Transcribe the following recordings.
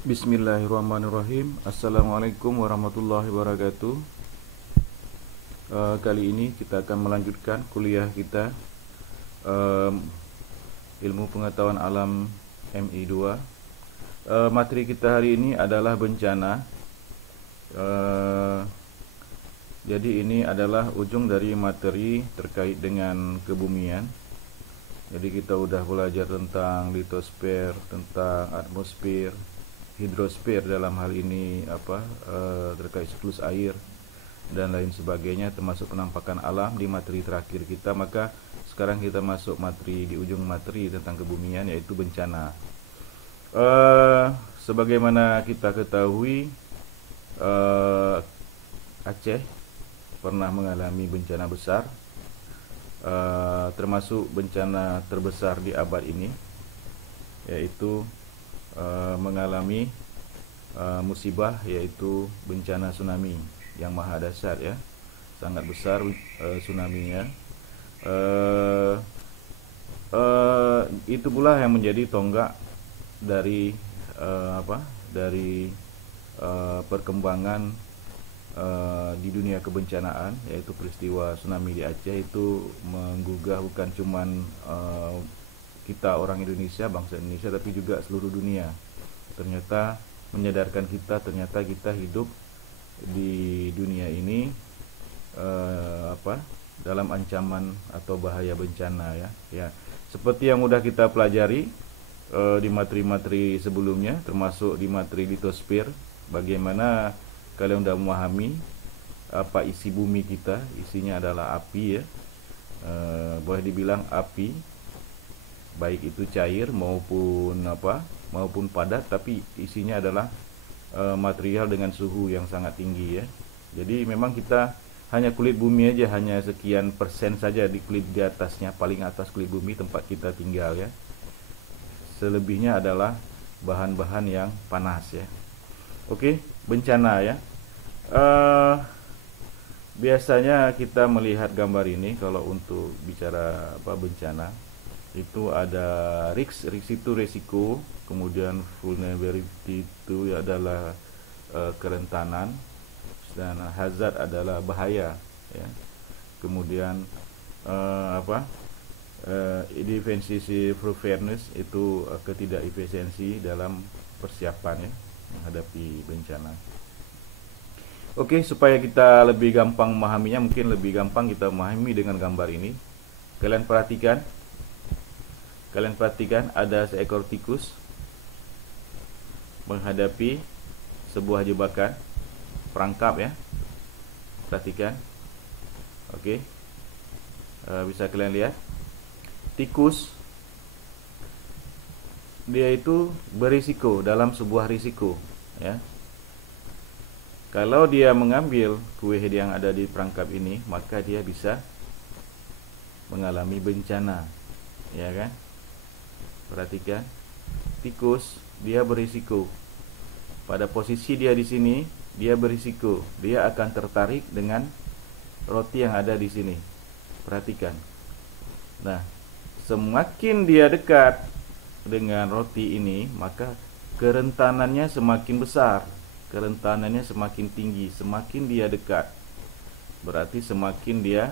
Bismillahirrahmanirrahim. Assalamualaikum warahmatullahi wabarakatuh. Kali ini kita akan melanjutkan kuliah kita ilmu pengetahuan alam MI 2. Materi kita hari ini adalah bencana. Jadi ini adalah ujung dari materi terkait dengan kebumian. Jadi kita udah belajar tentang litosfer, tentang atmosfer, hidrosfer dalam hal ini terkait siklus air dan lain sebagainya, termasuk penampakan alam di materi terakhir kita. Maka sekarang kita masuk materi di ujung materi tentang kebumian, yaitu bencana. Sebagaimana kita ketahui, Aceh pernah mengalami bencana besar, termasuk bencana terbesar di abad ini, yaitu mengalami musibah, yaitu bencana tsunami yang maha dahsyat, ya, sangat besar tsunami-nya. Itu pula yang menjadi tonggak dari perkembangan di dunia kebencanaan, yaitu peristiwa tsunami di Aceh. Itu menggugah bukan cuman kita orang Indonesia, bangsa Indonesia, tapi juga seluruh dunia. Ternyata menyadarkan kita, ternyata kita hidup di dunia ini dalam ancaman atau bahaya bencana, ya. Seperti yang udah kita pelajari di materi-materi sebelumnya, termasuk di materi litosfer, bagaimana kalian udah memahami apa isi bumi kita. Isinya adalah api, ya. Boleh dibilang api, baik itu cair maupun padat, tapi isinya adalah material dengan suhu yang sangat tinggi, ya. Jadi memang kita hanya kulit bumi aja, hanya sekian persen saja di kulit di atasnya, paling atas kulit bumi tempat kita tinggal, ya. Selebihnya adalah bahan-bahan yang panas, ya. Oke, bencana, ya. Biasanya kita melihat gambar ini kalau untuk bicara bencana. Itu ada risk itu resiko, kemudian vulnerability itu adalah kerentanan, dan hazard adalah bahaya, ya. Kemudian defensive preparedness itu ketidakefisiensi dalam persiapan, ya, menghadapi bencana. Oke, supaya kita lebih gampang memahaminya, mungkin lebih gampang kita memahami dengan gambar ini. Kalian perhatikan ada seekor tikus menghadapi sebuah jebakan perangkap, ya. Perhatikan. Oke. Bisa kalian lihat. Tikus dia itu berisiko dalam sebuah risiko, ya. Kalau dia mengambil kuih yang ada di perangkap ini, maka dia bisa mengalami bencana, ya kan? Perhatikan, tikus dia berisiko. Pada posisi dia di sini, dia berisiko. Dia akan tertarik dengan roti yang ada di sini. Perhatikan. Nah, semakin dia dekat dengan roti ini, maka kerentanannya semakin besar. Kerentanannya semakin tinggi. Semakin dia dekat, berarti semakin dia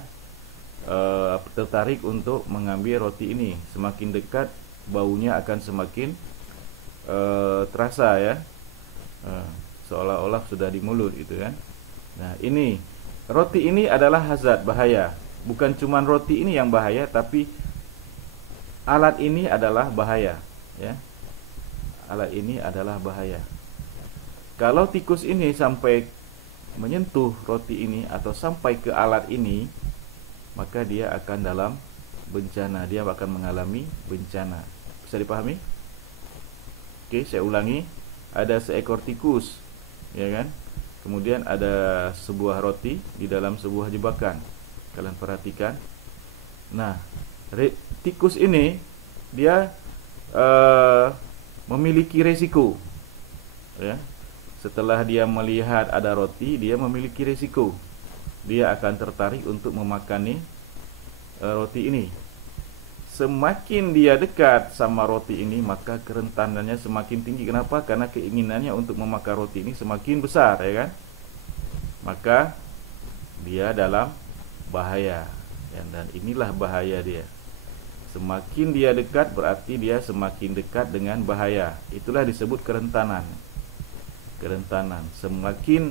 tertarik untuk mengambil roti ini. Semakin dekat, baunya akan semakin terasa, ya. Seolah-olah sudah di mulut, gitu kan. Nah, ini roti ini adalah hazard, bahaya. Bukan cuma roti ini yang bahaya, tapi alat ini adalah bahaya, ya. Alat ini adalah bahaya. Kalau tikus ini sampai menyentuh roti ini atau sampai ke alat ini, maka dia akan dalam bencana. Dia akan mengalami bencana. Bisa dipahami? Oke, saya ulangi. Ada seekor tikus, ya kan? Kemudian ada sebuah roti di dalam sebuah jebakan. Kalian perhatikan. Nah, tikus ini dia memiliki resiko, ya. Setelah dia melihat ada roti, dia memiliki resiko. Dia akan tertarik untuk memakan roti ini. semakin dia dekat sama roti ini, maka kerentanannya semakin tinggi. Kenapa? Karena keinginannya untuk memakan roti ini semakin besar, ya kan? Maka dia dalam bahaya, ya, dan inilah bahaya dia. Semakin dia dekat berarti dia semakin dekat dengan bahaya. Itulah disebut kerentanan. Kerentanan. Semakin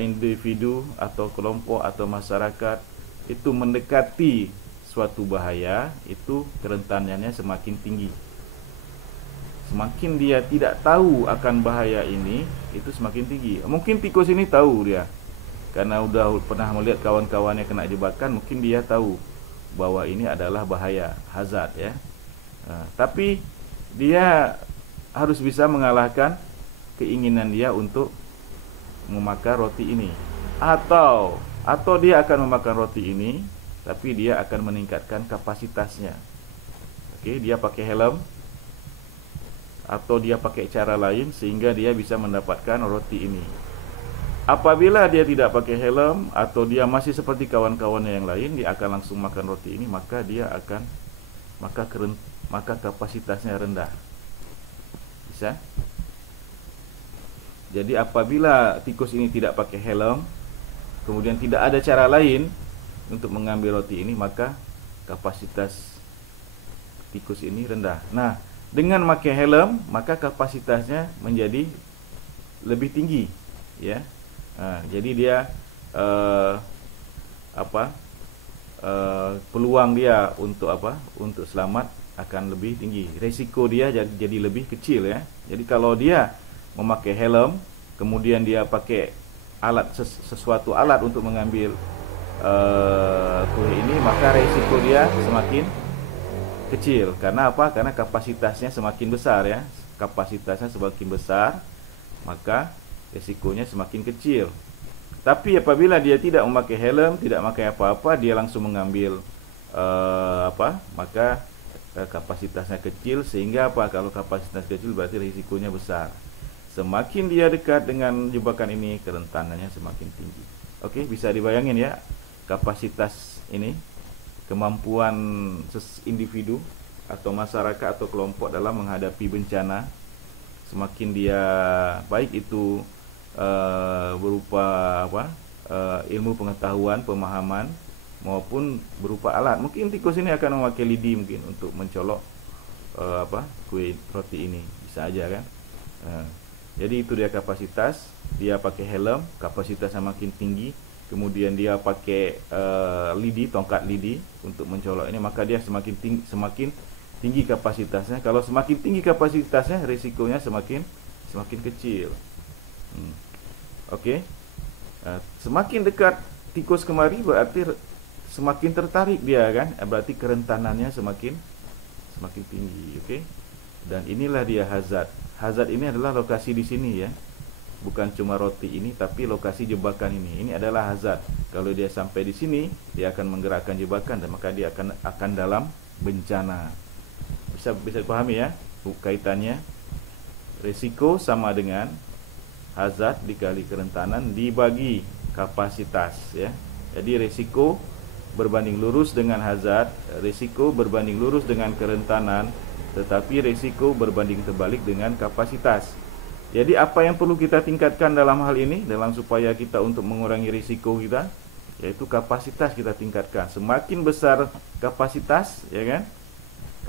individu atau kelompok atau masyarakat itu mendekati suatu bahaya, itu kerentanannya semakin tinggi. Semakin dia tidak tahu akan bahaya ini, itu semakin tinggi. Mungkin tikus ini tahu dia, karena udah pernah melihat kawan-kawannya kena jebakan, mungkin dia tahu bahwa ini adalah bahaya, hazard, ya. Tapi dia harus bisa mengalahkan keinginan dia untuk memakan roti ini, atau dia akan memakan roti ini, tapi dia akan meningkatkan kapasitasnya. Oke, dia pakai helm, atau dia pakai cara lain sehingga dia bisa mendapatkan roti ini. Apabila dia tidak pakai helm atau dia masih seperti kawan-kawannya yang lain, dia akan langsung makan roti ini, maka dia akan maka kapasitasnya rendah. Bisa? Jadi apabila tikus ini tidak pakai helm, kemudian tidak ada cara lain untuk mengambil roti ini, maka kapasitas tikus ini rendah. Nah, dengan pakai helm, maka kapasitasnya menjadi lebih tinggi, ya. Jadi dia peluang dia untuk selamat akan lebih tinggi. Resiko dia jadi lebih kecil, ya. Jadi kalau dia memakai helm, kemudian dia pakai sesuatu alat untuk mengambil kue ini, maka resiko dia semakin kecil. Karena apa? Karena kapasitasnya semakin besar, ya. Kapasitasnya semakin besar, maka resikonya semakin kecil. Tapi apabila dia tidak memakai helm, tidak memakai apa-apa, dia langsung mengambil maka kapasitasnya kecil. Sehingga apa? Kalau kapasitas kecil berarti risikonya besar. Semakin dia dekat dengan jebakan ini, kerentanannya semakin tinggi. Oke, bisa dibayangin, ya, kapasitas ini, kemampuan individu atau masyarakat atau kelompok dalam menghadapi bencana. Semakin dia baik itu berupa ilmu pengetahuan, pemahaman, maupun berupa alat. Mungkin tikus ini akan memakai lidi mungkin untuk mencolok kue roti ini, bisa aja, kan. Jadi itu dia kapasitas. Dia pakai helm, kapasitasnya makin tinggi. Kemudian dia pakai lidi, tongkat lidi untuk mencolok ini, maka dia semakin tinggi kapasitasnya. Kalau semakin tinggi kapasitasnya, risikonya semakin kecil. Oke. Semakin dekat tikus kemari berarti semakin tertarik dia, kan. Berarti kerentanannya semakin tinggi. Oke. Dan inilah dia hazard. Hazard ini adalah lokasi di sini, ya. Bukan cuma roti ini, tapi lokasi jebakan ini. Ini adalah hazard. Kalau dia sampai di sini, dia akan menggerakkan jebakan, dan maka dia akan dalam bencana. Bisa dipahami, ya, kaitannya. Risiko sama dengan hazard dikali kerentanan dibagi kapasitas, ya. Jadi risiko berbanding lurus dengan hazard, risiko berbanding lurus dengan kerentanan, tetapi risiko berbanding terbalik dengan kapasitas. Jadi apa yang perlu kita tingkatkan dalam hal ini, dalam supaya kita untuk mengurangi risiko kita, yaitu kapasitas kita tingkatkan. Semakin besar kapasitas, ya kan,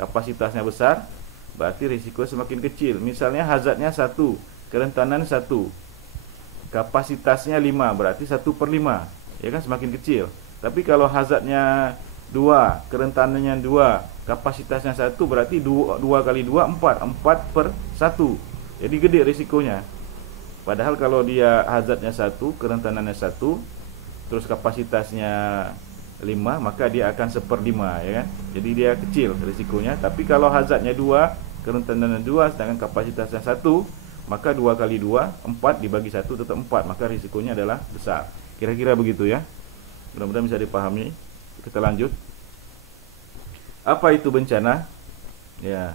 kapasitasnya besar, berarti risiko semakin kecil. Misalnya hazardnya 1, kerentanan 1, kapasitasnya 5, berarti 1/5, ya kan, semakin kecil. Tapi kalau hazardnya 2, kerentanannya 2, kapasitasnya 1, berarti 2 kali 2 4/1. Jadi gede risikonya. Padahal kalau dia hazardnya 1, kerentanannya 1, terus kapasitasnya 5, maka dia akan 1/5, ya kan. Jadi dia kecil risikonya. Tapi kalau hazardnya 2, kerentanannya 2, sedangkan kapasitasnya 1, maka 2 kali 2 4 dibagi 1 tetap 4, maka risikonya adalah besar. Kira-kira begitu, ya. Mudah-mudahan bisa dipahami. Kita lanjut. Apa itu bencana? Ya.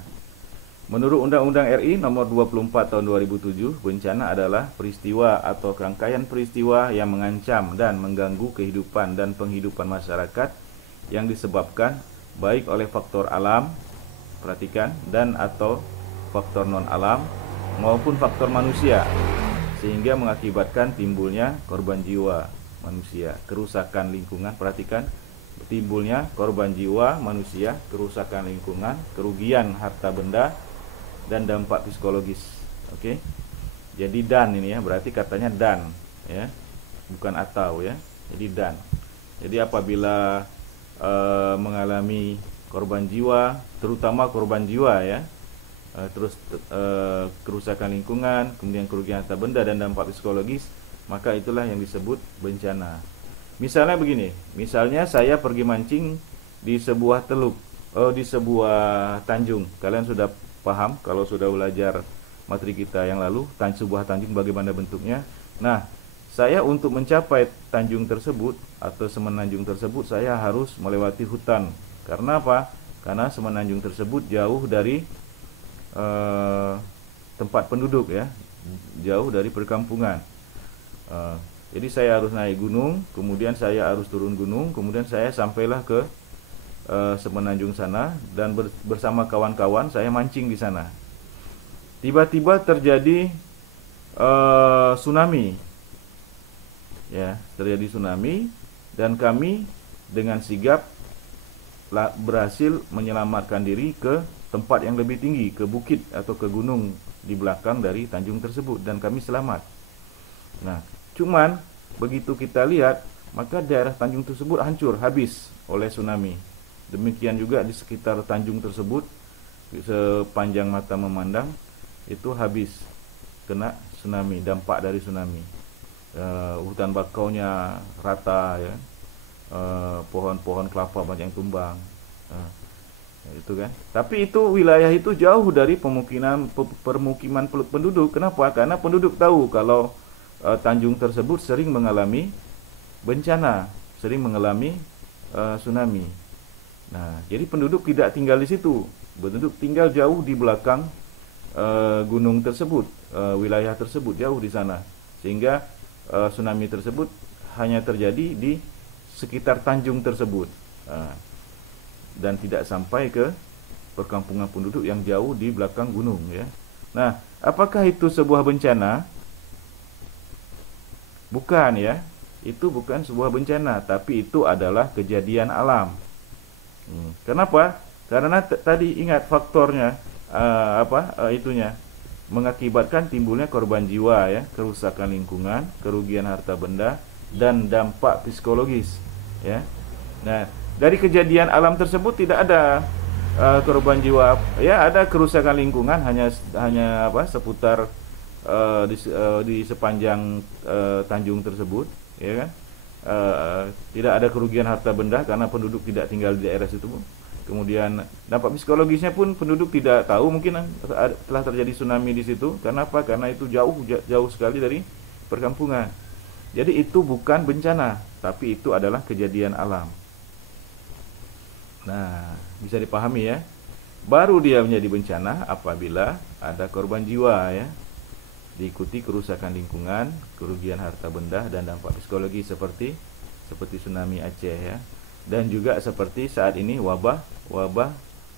Menurut Undang-Undang RI nomor 24 tahun 2007, bencana adalah peristiwa atau rangkaian peristiwa yang mengancam dan mengganggu kehidupan dan penghidupan masyarakat yang disebabkan baik oleh faktor alam, perhatikan, dan atau faktor non alam maupun faktor manusia, sehingga mengakibatkan timbulnya korban jiwa manusia, kerusakan lingkungan. Perhatikan, timbulnya korban jiwa manusia, kerusakan lingkungan, kerugian harta benda, dan dampak psikologis. Oke. Jadi dan ini ya, berarti katanya dan ya, bukan atau ya. Jadi dan. Jadi apabila mengalami korban jiwa, terutama korban jiwa ya, terus kerusakan lingkungan, kemudian kerugian harta benda dan dampak psikologis, maka itulah yang disebut bencana. Misalnya begini, misalnya saya pergi mancing di sebuah teluk, di sebuah tanjung. Kalian sudah paham kalau sudah belajar materi kita yang lalu, sebuah tanjung bagaimana bentuknya. Nah, saya untuk mencapai tanjung tersebut atau semenanjung tersebut, saya harus melewati hutan. Karena apa? Karena semenanjung tersebut jauh dari tempat penduduk ya, jauh dari perkampungan. Jadi saya harus naik gunung, kemudian saya harus turun gunung, kemudian saya sampailah ke semenanjung sana, dan bersama kawan-kawan saya mancing di sana. Tiba-tiba terjadi tsunami, ya, terjadi tsunami, dan kami dengan sigap berhasil menyelamatkan diri ke tempat yang lebih tinggi, ke bukit atau ke gunung di belakang dari tanjung tersebut, dan kami selamat. Nah, cuman begitu kita lihat, maka daerah tanjung tersebut hancur habis oleh tsunami. Demikian juga di sekitar tanjung tersebut, sepanjang mata memandang itu habis kena tsunami, dampak dari tsunami. Hutan bakaunya rata ya, pohon-pohon kelapa banyak yang tumbang, itu kan. Tapi itu wilayah itu jauh dari permukiman penduduk. Kenapa? Karena penduduk tahu kalau tanjung tersebut sering mengalami bencana, sering mengalami tsunami. Nah, jadi penduduk tidak tinggal di situ, penduduk tinggal jauh di belakang gunung tersebut, wilayah tersebut jauh di sana, sehingga tsunami tersebut hanya terjadi di sekitar tanjung tersebut, dan tidak sampai ke perkampungan penduduk yang jauh di belakang gunung ya. Nah, apakah itu sebuah bencana? Bukan ya, itu bukan sebuah bencana, tapi itu adalah kejadian alam. Kenapa? Karena tadi ingat faktornya, itunya mengakibatkan timbulnya korban jiwa ya, kerusakan lingkungan, kerugian harta benda, dan dampak psikologis ya. Nah, dari kejadian alam tersebut tidak ada korban jiwa ya, ada kerusakan lingkungan hanya seputar di sepanjang tanjung tersebut ya kan. Tidak ada kerugian harta benda karena penduduk tidak tinggal di daerah situ. Kemudian dampak psikologisnya pun penduduk tidak tahu, mungkin telah terjadi tsunami di situ. Karena apa? Karena itu jauh sekali dari perkampungan. Jadi itu bukan bencana, tapi itu adalah kejadian alam. Nah, bisa dipahami ya. Baru dia menjadi bencana apabila ada korban jiwa ya, diikuti kerusakan lingkungan, kerugian harta benda, dan dampak psikologi seperti tsunami Aceh ya. Dan juga seperti saat ini wabah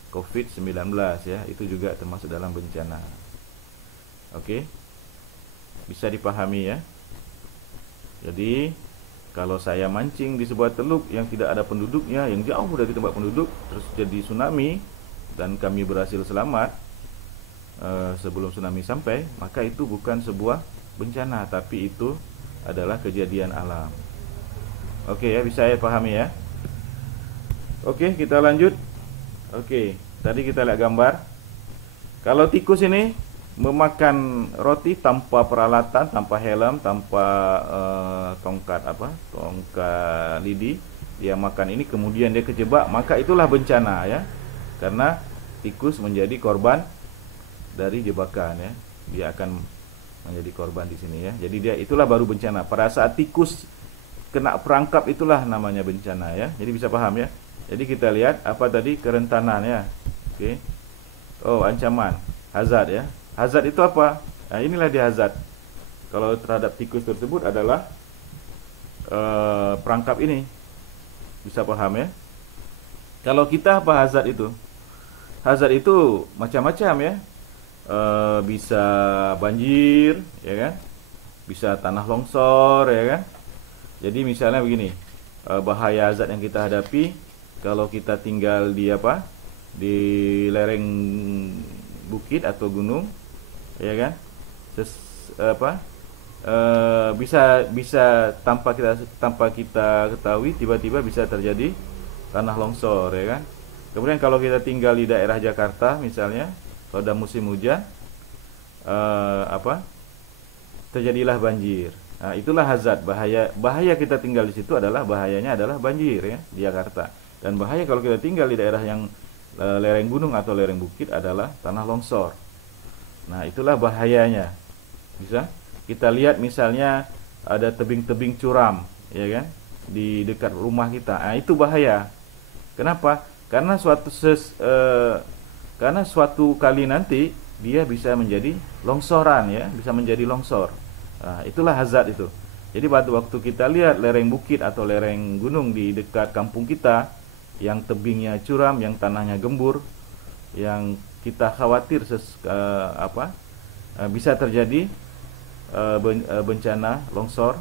COVID-19 ya, itu juga termasuk dalam bencana. Oke, bisa dipahami ya. Jadi kalau saya mancing di sebuah teluk yang tidak ada penduduknya, yang jauh dari tempat penduduk, terus jadi tsunami dan kami berhasil selamat sebelum tsunami sampai, maka itu bukan sebuah bencana, tapi itu adalah kejadian alam. Oke ya, bisa ya pahami ya. Oke, kita lanjut. Oke, tadi kita lihat gambar. Kalau tikus ini memakan roti tanpa peralatan, tanpa helm, tanpa tongkat lidi, dia makan ini kemudian dia kejebak, maka itulah bencana ya. Karena tikus menjadi korban dari jebakan ya. Dia akan menjadi korban di sini ya. Jadi dia itulah baru bencana. Pada saat tikus kena perangkap itulah namanya bencana ya. Jadi bisa paham ya. Jadi kita lihat apa tadi, kerentanan ya. Oke. Oh, ancaman, hazard ya. Hazard itu apa? Nah, inilah dia hazard. Kalau terhadap tikus tersebut adalah perangkap ini. Bisa paham ya? Kalau kita apa hazard itu? Hazard itu macam-macam ya. Bisa banjir, ya kan? Bisa tanah longsor, ya kan? Jadi misalnya begini, bahaya hazard yang kita hadapi kalau kita tinggal di apa? Di lereng bukit atau gunung, ya kan? Apa? Bisa tanpa kita ketahui tiba-tiba bisa terjadi tanah longsor, ya kan? Kemudian kalau kita tinggal di daerah Jakarta misalnya, kalau ada musim hujan, apa? Terjadilah banjir. Nah, itulah hazard, bahaya kita tinggal di situ adalah bahayanya adalah banjir ya di Jakarta. Dan bahaya kalau kita tinggal di daerah yang lereng gunung atau lereng bukit adalah tanah longsor. Nah, itulah bahayanya. Bisa kita lihat misalnya ada tebing-tebing curam, ya kan? Di dekat rumah kita. Nah, itu bahaya. Kenapa? Karena suatu kali nanti dia bisa menjadi longsoran ya, bisa menjadi longsor. Nah, itulah hazard itu. Jadi pada waktu kita lihat lereng bukit atau lereng gunung di dekat kampung kita yang tebingnya curam, yang tanahnya gembur, yang kita khawatir bisa terjadi bencana longsor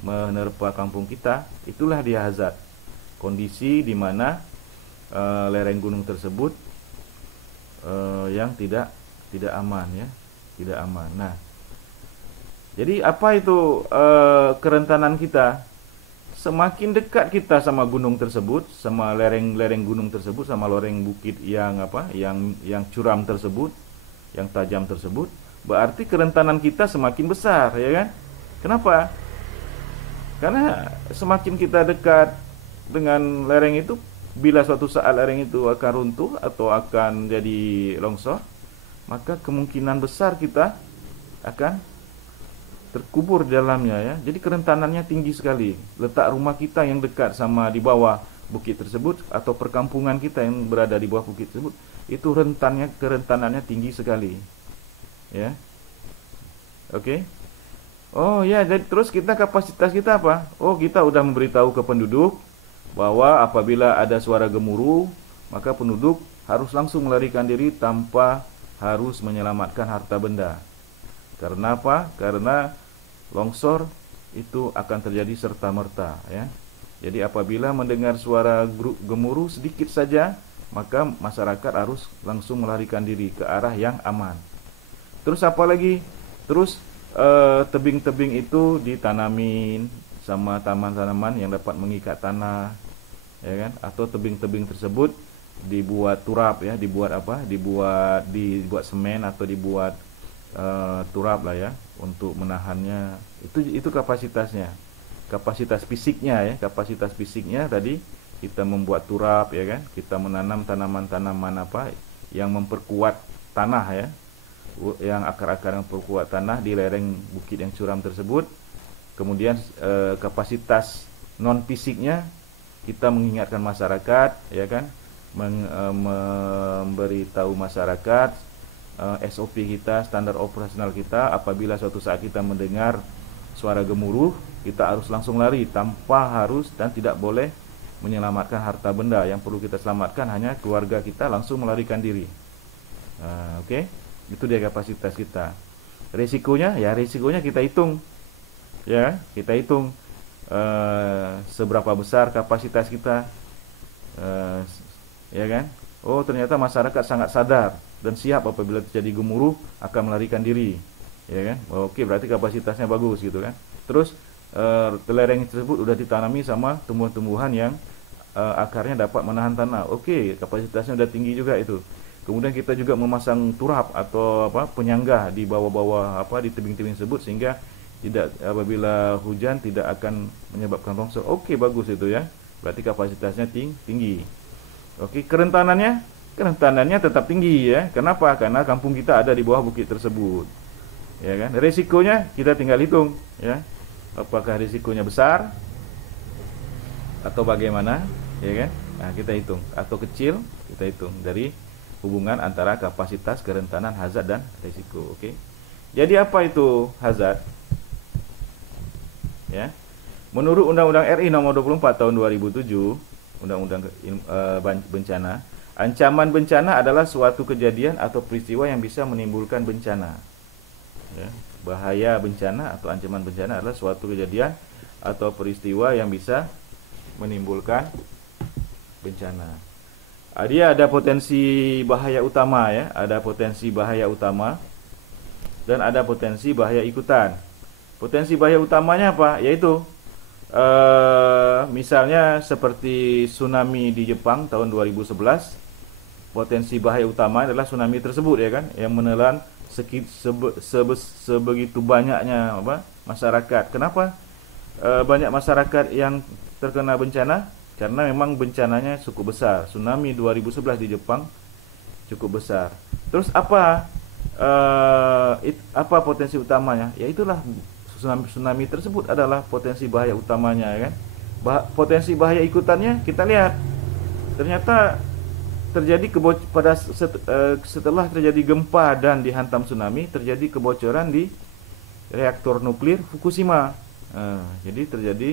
menerpa kampung kita, itulah dia hazard. Kondisi di mana lereng gunung tersebut yang tidak aman ya, tidak aman. Nah, jadi apa itu kerentanan kita? Semakin dekat kita sama gunung tersebut, sama lereng-lereng gunung tersebut, sama lereng bukit yang yang curam tersebut, yang tajam tersebut, berarti kerentanan kita semakin besar, ya kan? Kenapa? Karena semakin kita dekat dengan lereng itu, bila suatu saat lereng itu akan runtuh atau akan jadi longsor, maka kemungkinan besar kita akan terkubur di dalamnya ya. Jadi kerentanannya tinggi sekali. Letak rumah kita yang dekat sama di bawah bukit tersebut atau perkampungan kita yang berada di bawah bukit tersebut, itu kerentanannya tinggi sekali. Ya. Oke. Oh ya, jadi terus kapasitas kita apa? Oh, kita udah memberitahu ke penduduk bahwa apabila ada suara gemuruh, maka penduduk harus langsung melarikan diri tanpa harus menyelamatkan harta benda. Karena apa? Karena longsor itu akan terjadi serta-merta ya. Jadi apabila mendengar suara gemuruh sedikit saja, maka masyarakat harus langsung melarikan diri ke arah yang aman. Terus apa lagi? Terus tebing-tebing itu ditanamin sama tanaman-tanaman yang dapat mengikat tanah, ya kan? Atau tebing-tebing tersebut dibuat turap ya, dibuat semen atau dibuat turap lah ya untuk menahannya. Itu kapasitasnya, kapasitas fisiknya ya, kapasitas fisiknya tadi kita membuat turap ya kan, kita menanam tanaman-tanaman yang memperkuat tanah ya, yang akar-akar yang memperkuat tanah di lereng bukit yang curam tersebut. Kemudian kapasitas non fisiknya kita mengingatkan masyarakat ya kan, memberitahu masyarakat SOP kita, standar operasional kita. Apabila suatu saat kita mendengar suara gemuruh, kita harus langsung lari tanpa harus dan tidak boleh menyelamatkan harta benda. Yang perlu kita selamatkan hanya keluarga kita, langsung melarikan diri. Oke. Itu dia kapasitas kita. Risikonya kita hitung. Ya, kita hitung seberapa besar kapasitas kita. Ya kan? Oh, ternyata masyarakat sangat sadar dan siap apabila terjadi gemuruh akan melarikan diri, ya kan? Oke, berarti kapasitasnya bagus gitu kan. Terus lereng tersebut udah ditanami sama tumbuhan-tumbuhan yang akarnya dapat menahan tanah. Oke, kapasitasnya udah tinggi juga itu. Kemudian kita juga memasang turap atau penyangga di bawah-bawah di tebing-tebing tersebut sehingga apabila hujan tidak akan menyebabkan longsor. Oke, bagus itu ya. Berarti kapasitasnya tinggi. Oke, kerentanannya tetap tinggi ya. Kenapa? Karena kampung kita ada di bawah bukit tersebut. Ya kan? Risikonya kita tinggal hitung ya. Apakah risikonya besar atau bagaimana, ya kan? Nah, kita hitung. Atau kecil, kita hitung dari hubungan antara kapasitas, kerentanan, hazard dan risiko. Oke. Jadi apa itu hazard? Ya. Menurut Undang-Undang RI nomor 24 tahun 2007, Undang-undang bencana. Ancaman bencana adalah suatu kejadian atau peristiwa yang bisa menimbulkan bencana. Ya, bahaya bencana atau ancaman bencana adalah suatu kejadian atau peristiwa yang bisa menimbulkan bencana. Dia ada potensi bahaya utama ya, ada potensi bahaya utama dan ada potensi bahaya ikutan. Potensi bahaya utamanya apa? Yaitu misalnya seperti tsunami di Jepang tahun 2011. Potensi bahaya utama adalah tsunami tersebut ya kan, yang menelan sebegitu banyaknya masyarakat. Kenapa banyak masyarakat yang terkena bencana? Karena memang bencananya cukup besar. Tsunami 2011 di Jepang cukup besar. Terus apa potensi utamanya? Ya itulah tsunami tersebut adalah potensi bahaya utamanya ya kan. Potensi bahaya ikutannya kita lihat. Ternyata terjadi setelah terjadi gempa dan dihantam tsunami, terjadi kebocoran di reaktor nuklir Fukushima. Jadi terjadi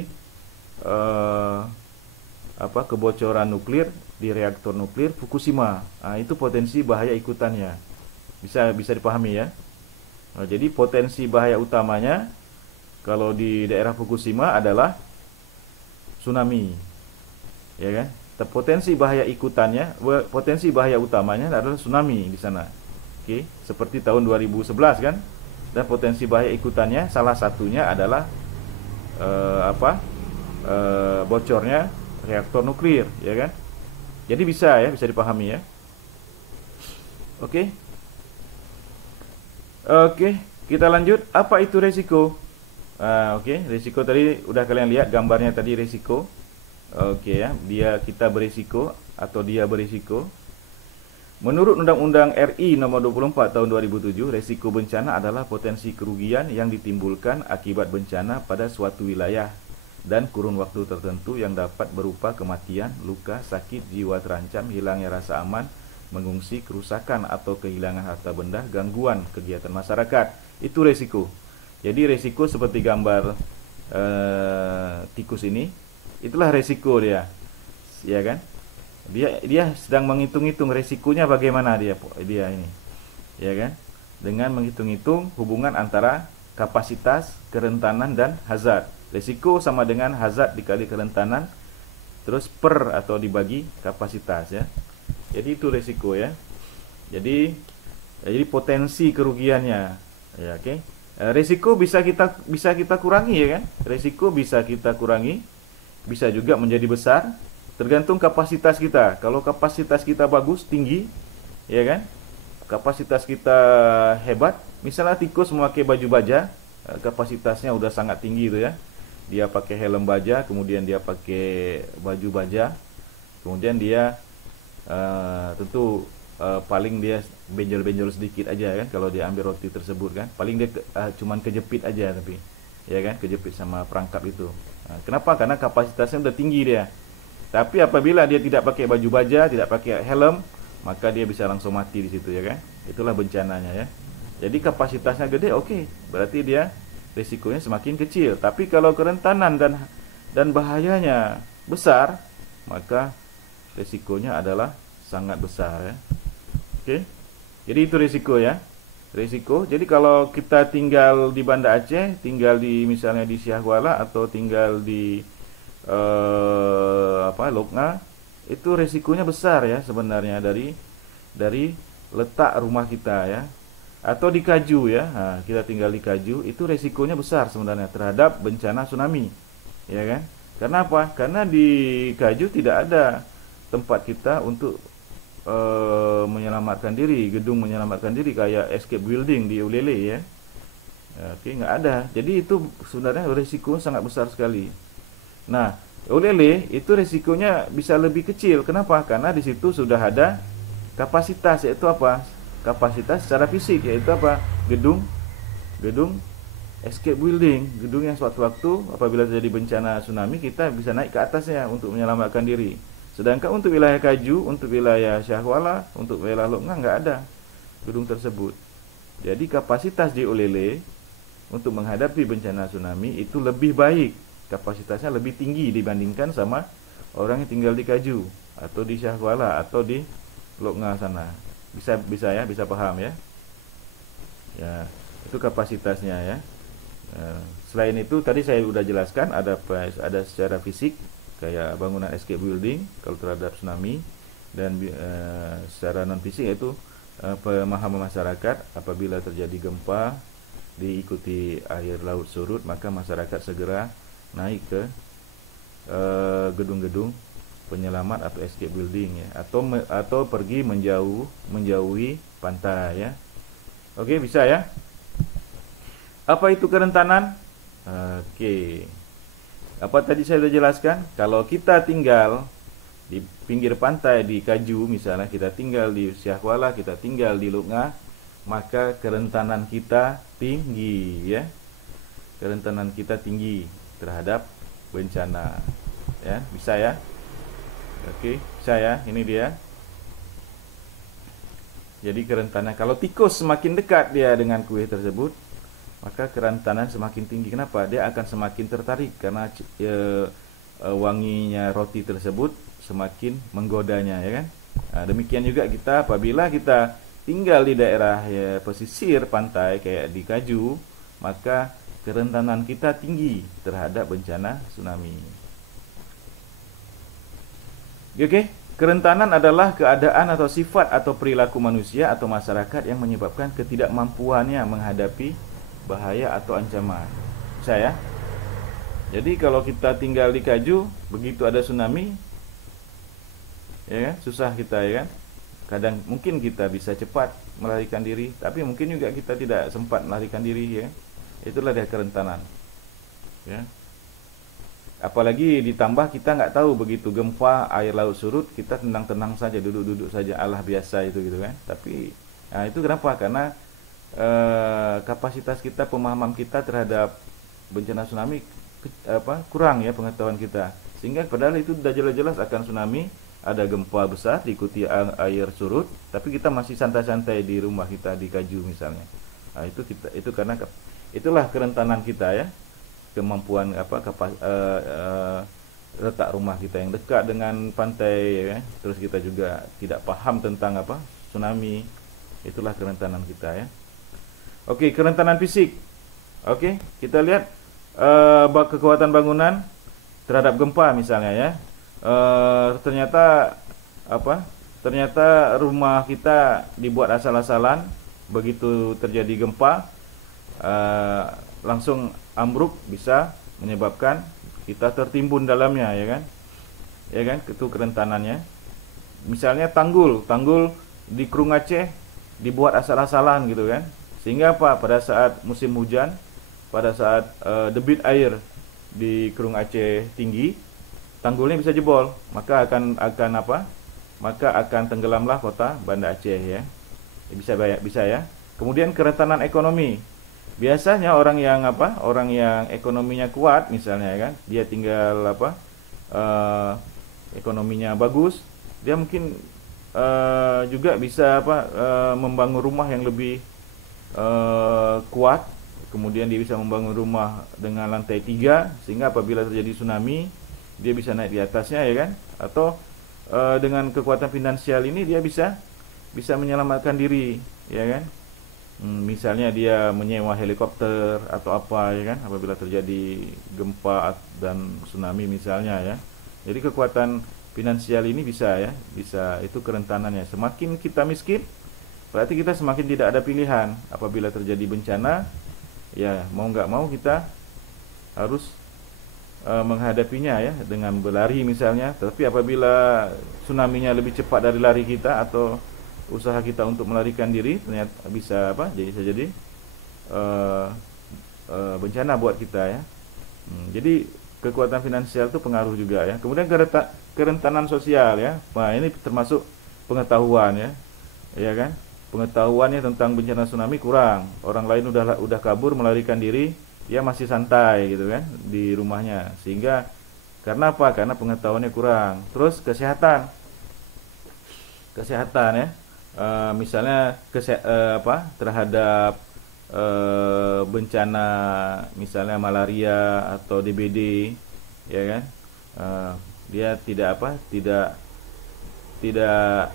kebocoran nuklir di reaktor nuklir Fukushima. Itu potensi bahaya ikutannya. Bisa dipahami ya. Jadi potensi bahaya utamanya kalau di daerah Fukushima adalah tsunami, ya kan? Potensi bahaya ikutannya, potensi bahaya utamanya adalah tsunami di sana. Oke, seperti tahun 2011 kan. Dan potensi bahaya ikutannya salah satunya adalah bocornya reaktor nuklir, ya kan? Jadi bisa dipahami ya. Oke. Oke, kita lanjut. Apa itu resiko? Resiko tadi udah kalian lihat gambarnya tadi resiko. Ya, kita berisiko atau dia berisiko. Menurut Undang-Undang RI nomor 24 tahun 2007, resiko bencana adalah potensi kerugian yang ditimbulkan akibat bencana pada suatu wilayah dan kurun waktu tertentu yang dapat berupa kematian, luka, sakit, jiwa terancam, hilangnya rasa aman, mengungsi, kerusakan atau kehilangan harta benda, gangguan kegiatan masyarakat. Itu resiko. Jadi resiko seperti gambar tikus ini. Itulah resiko dia, ya kan? Dia sedang menghitung-hitung resikonya bagaimana dia ini, ya kan? Dengan menghitung-hitung hubungan antara kapasitas, kerentanan dan hazard. Resiko sama dengan hazard dikali kerentanan, terus per atau dibagi kapasitas ya. Jadi itu resiko ya. Jadi potensi kerugiannya, ya oke. Resiko bisa kita kurangi ya kan? Resiko bisa kita kurangi. Bisa juga menjadi besar, tergantung kapasitas kita. Kalau kapasitas kita bagus, tinggi, ya kan? Kapasitas kita hebat, misalnya tikus memakai baju baja, kapasitasnya udah sangat tinggi itu ya. Dia pakai helm baja, kemudian dia pakai baju baja, kemudian dia tentu paling dia benjol-benjol sedikit aja kan kalau dia ambil roti tersebut kan. Paling dia cuman kejepit aja tapi, ya kan? Kejepit sama perangkap itu. Kenapa? Karena kapasitasnya udah tinggi dia. Tapi apabila dia tidak pakai baju baja, tidak pakai helm, maka dia bisa langsung mati di situ ya kan. Itulah bencananya ya. Jadi kapasitasnya gede, oke. Berarti dia risikonya semakin kecil. Tapi kalau kerentanan dan bahayanya besar, maka risikonya adalah sangat besar ya. Oke. Jadi itu risiko ya. Risiko. Jadi kalau kita tinggal di Banda Aceh, tinggal di misalnya di Syahwala atau tinggal di Lokna, itu risikonya besar ya sebenarnya dari letak rumah kita ya. Atau di Kaju ya. Nah, kita tinggal di Kaju, itu risikonya besar sebenarnya terhadap bencana tsunami. Ya kan? Karena apa? Karena di Kaju tidak ada tempat kita untuk menyelamatkan diri, gedung menyelamatkan diri kayak escape building di Ulele ya. Oke, nggak ada. Jadi itu sebenarnya risiko sangat besar sekali. Nah, Ulele itu risikonya bisa lebih kecil. Kenapa? Karena di situ sudah ada kapasitas, yaitu apa? Kapasitas secara fisik, yaitu apa? Gedung escape building, gedung yang suatu waktu apabila terjadi bencana tsunami kita bisa naik ke atasnya untuk menyelamatkan diri. Sedangkan untuk wilayah Kaju, untuk wilayah Syahwala, untuk wilayah Lokna nggak ada gedung tersebut. Jadi kapasitas di Ulele untuk menghadapi bencana tsunami itu lebih baik, kapasitasnya lebih tinggi dibandingkan sama orang yang tinggal di Kaju atau di Shah Kuala atau di Lok Nga sana. Bisa ya, bisa paham ya. Ya, itu kapasitasnya ya. Selain itu tadi saya sudah jelaskan ada secara fisik kayak bangunan escape building kalau terhadap tsunami, dan secara non fisik yaitu pemahaman masyarakat apabila terjadi gempa diikuti air laut surut, maka masyarakat segera naik ke gedung-gedung penyelamat atau escape building ya, atau pergi menjauhi pantai ya. Oke, bisa ya. Apa itu kerentanan? Oke. Apa tadi saya sudah jelaskan? Kalau kita tinggal di pinggir pantai di Kaju misalnya, kita tinggal di Shah Kuala, kita tinggal di Lok Nga, maka kerentanan kita tinggi ya. Kerentanan kita tinggi terhadap bencana. Ya, bisa ya? Oke, bisa ya? Ini dia. Jadi kerentanan, kalau tikus semakin dekat dia dengan kue tersebut, maka kerentanan semakin tinggi. Kenapa? Dia akan semakin tertarik karena wanginya roti tersebut semakin menggodanya ya kan. Nah, demikian juga kita apabila kita tinggal di daerah pesisir pantai kayak di Kaju, maka kerentanan kita tinggi terhadap bencana tsunami. Oke, kerentanan adalah keadaan atau sifat atau perilaku manusia atau masyarakat yang menyebabkan ketidakmampuannya menghadapi bahaya atau ancaman. Bisa ya? Jadi kalau kita tinggal di Kaju, begitu ada tsunami, ya kan, susah kita ya kan. Kadang mungkin kita bisa cepat melarikan diri, tapi mungkin juga kita tidak sempat melarikan diri ya. Itulah dia kerentanan. Ya. Apalagi ditambah kita nggak tahu begitu gempa air laut surut, kita tenang-tenang saja, duduk-duduk saja, alah biasa itu gitu kan. Tapi nah itu kenapa? Karena kapasitas kita, pemahaman kita terhadap bencana tsunami kurang ya, pengetahuan kita, sehingga padahal itu sudah jelas-jelas akan tsunami, ada gempa besar diikuti air surut, tapi kita masih santai-santai di rumah kita di Kaju misalnya. Nah, itu karena itulah kerentanan kita ya, kemampuan letak rumah kita yang dekat dengan pantai ya. Terus kita juga tidak paham tentang tsunami. Itulah kerentanan kita ya. Oke, kerentanan fisik. Oke, kita lihat kekuatan bangunan terhadap gempa misalnya ya. Ternyata rumah kita dibuat asal-asalan, begitu terjadi gempa langsung ambruk, bisa menyebabkan kita tertimbun dalamnya ya kan, itu kerentanannya. Misalnya tanggul di Krung Aceh dibuat asal-asalan gitu kan, sehingga pada saat musim hujan, pada saat debit air di Krung Aceh tinggi, tanggulnya bisa jebol, maka akan tenggelamlah kota Banda Aceh ya. Bisa ya. Kemudian kerentanan ekonomi. Biasanya orang yang ekonominya kuat misalnya ya kan, dia tinggal ekonominya bagus, dia mungkin juga bisa membangun rumah yang lebih kuat. Kemudian dia bisa membangun rumah dengan lantai 3, sehingga apabila terjadi tsunami dia bisa naik di atasnya ya kan. Atau dengan kekuatan finansial ini dia bisa menyelamatkan diri ya kan. Misalnya dia menyewa helikopter atau apa ya kan, apabila terjadi gempa dan tsunami misalnya ya. Jadi kekuatan finansial ini bisa itu kerentanannya. Semakin kita miskin, berarti kita semakin tidak ada pilihan. Apabila terjadi bencana, ya mau nggak mau kita harus menghadapinya ya dengan berlari misalnya. Tapi apabila tsunaminya lebih cepat dari lari kita atau usaha kita untuk melarikan diri, ternyata bisa jadi bencana buat kita ya. Jadi kekuatan finansial itu pengaruh juga ya. Kemudian kerentanan sosial ya. Nah, ini termasuk pengetahuan ya kan. Pengetahuannya tentang bencana tsunami kurang. Orang lain udah kabur melarikan diri, dia masih santai gitu kan di rumahnya. Sehingga karena apa? Karena pengetahuannya kurang. Terus kesehatan ya. Misalnya terhadap bencana misalnya malaria atau DBD ya kan, dia tidak apa, tidak tidak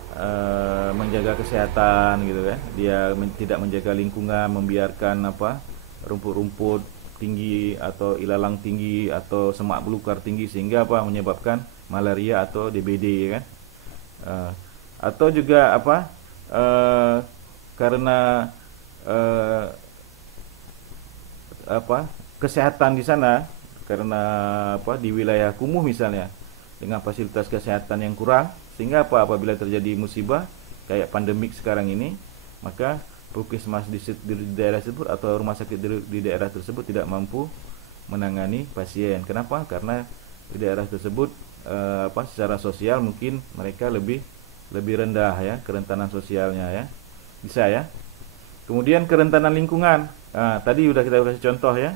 menjaga kesehatan gitu kan, dia tidak menjaga lingkungan, membiarkan apa, rumput-rumput tinggi atau ilalang tinggi atau semak belukar tinggi, sehingga apa, menyebabkan malaria atau DBD kan. Eh, atau juga apa, karena eh, apa, kesehatan di sana, karena apa, di wilayah kumuh misalnya dengan fasilitas kesehatan yang kurang, sehingga apa, apabila terjadi musibah kayak pandemik sekarang ini, maka puskesmas di daerah tersebut atau rumah sakit di daerah tersebut tidak mampu menangani pasien. Kenapa? Karena di daerah tersebut apa, secara sosial mungkin mereka lebih rendah ya, kerentanan sosialnya ya. Bisa ya. Kemudian kerentanan lingkungan. Nah, tadi udah kita kasih contoh ya.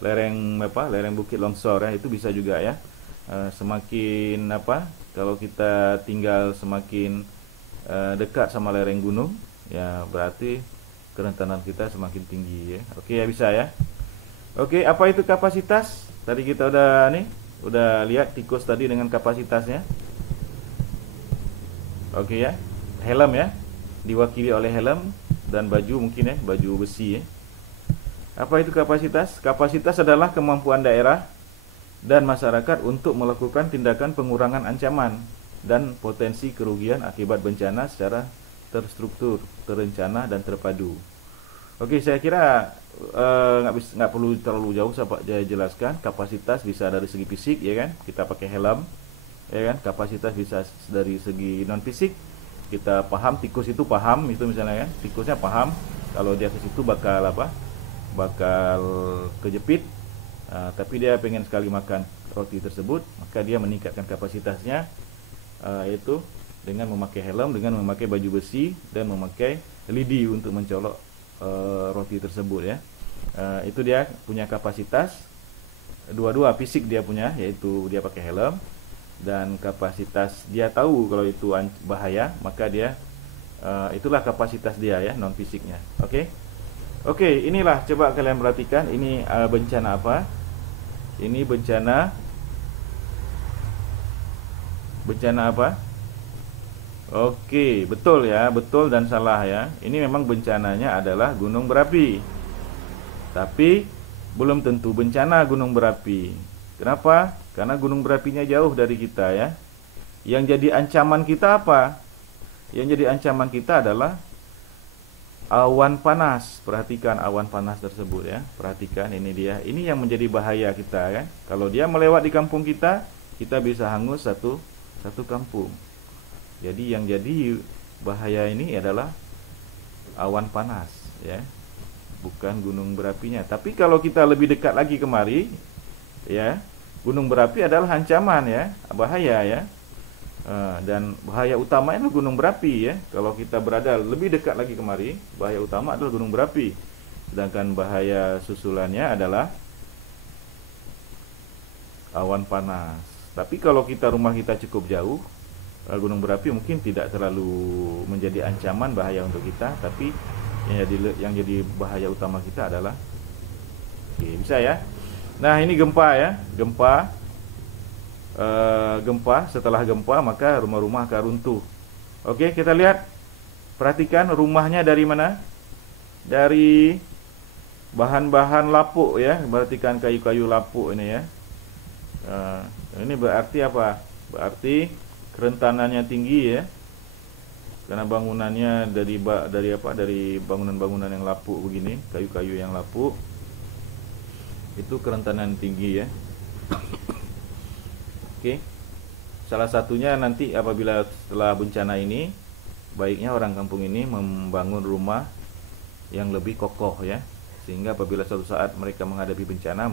Lereng apa? Lereng bukit longsor ya, itu bisa juga ya. Semakin apa? Kalau kita tinggal semakin dekat sama lereng gunung, ya berarti kerentanan kita semakin tinggi ya. Oke ya, bisa ya. Oke, apa itu kapasitas? Tadi kita udah lihat tikus tadi dengan kapasitasnya. Oke ya. Helm ya. Diwakili oleh helm dan baju mungkin ya, baju besi ya. Apa itu kapasitas? Kapasitas adalah kemampuan daerah dan masyarakat untuk melakukan tindakan pengurangan ancaman dan potensi kerugian akibat bencana secara terstruktur, terencana dan terpadu. Oke, saya kira nggak perlu terlalu jauh saya jelaskan. Kapasitas bisa dari segi fisik ya kan, kita pakai helm ya kan. Kapasitas bisa dari segi non fisik, kita paham, tikus itu paham itu misalnya kan, tikusnya paham kalau dia ke situ bakal apa, bakal kejepit. Tapi dia pengen sekali makan roti tersebut, maka dia meningkatkan kapasitasnya, yaitu dengan memakai helm, dengan memakai baju besi dan memakai lidi untuk mencolok roti tersebut ya. Itu dia punya kapasitas. Dua-dua fisik dia punya, yaitu dia pakai helm, dan kapasitas dia tahu kalau itu bahaya, maka dia itulah kapasitas dia ya, non fisiknya. Oke, inilah, coba kalian perhatikan ini bencana apa? Ini bencana apa? Oke, betul ya, betul dan salah ya. Ini memang bencananya adalah gunung berapi. Tapi belum tentu bencana gunung berapi. Kenapa? Karena gunung berapinya jauh dari kita ya. Yang jadi ancaman kita apa? Yang jadi ancaman kita adalah awan panas. Perhatikan awan panas tersebut ya. Perhatikan, ini dia. Ini yang menjadi bahaya kita kan. Kalau dia melewat di kampung kita, kita bisa hangus satu kampung. Jadi yang jadi bahaya ini adalah awan panas ya, bukan gunung berapinya. Tapi kalau kita lebih dekat lagi kemari ya, gunung berapi adalah ancaman ya, bahaya ya. Dan bahaya utamanya adalah gunung berapi ya. Kalau kita berada lebih dekat lagi kemari, bahaya utama adalah gunung berapi. Sedangkan bahaya susulannya adalah awan panas. Tapi kalau rumah kita cukup jauh, gunung berapi mungkin tidak terlalu menjadi ancaman bahaya untuk kita, tapi yang jadi bahaya utama kita adalah bisa ya. Nah, ini gempa ya, gempa. Setelah gempa maka rumah-rumah akan runtuh. Oke, kita lihat, perhatikan rumahnya dari mana? Dari bahan-bahan lapuk ya, perhatikan kayu-kayu lapuk ini ya. Ini berarti apa? Berarti kerentanannya tinggi ya, karena bangunannya dari bangunan-bangunan yang lapuk begini, kayu-kayu yang lapuk, itu kerentanan tinggi ya. Oke. Salah satunya nanti apabila setelah bencana ini, baiknya orang kampung ini membangun rumah yang lebih kokoh ya, sehingga apabila suatu saat mereka menghadapi bencana,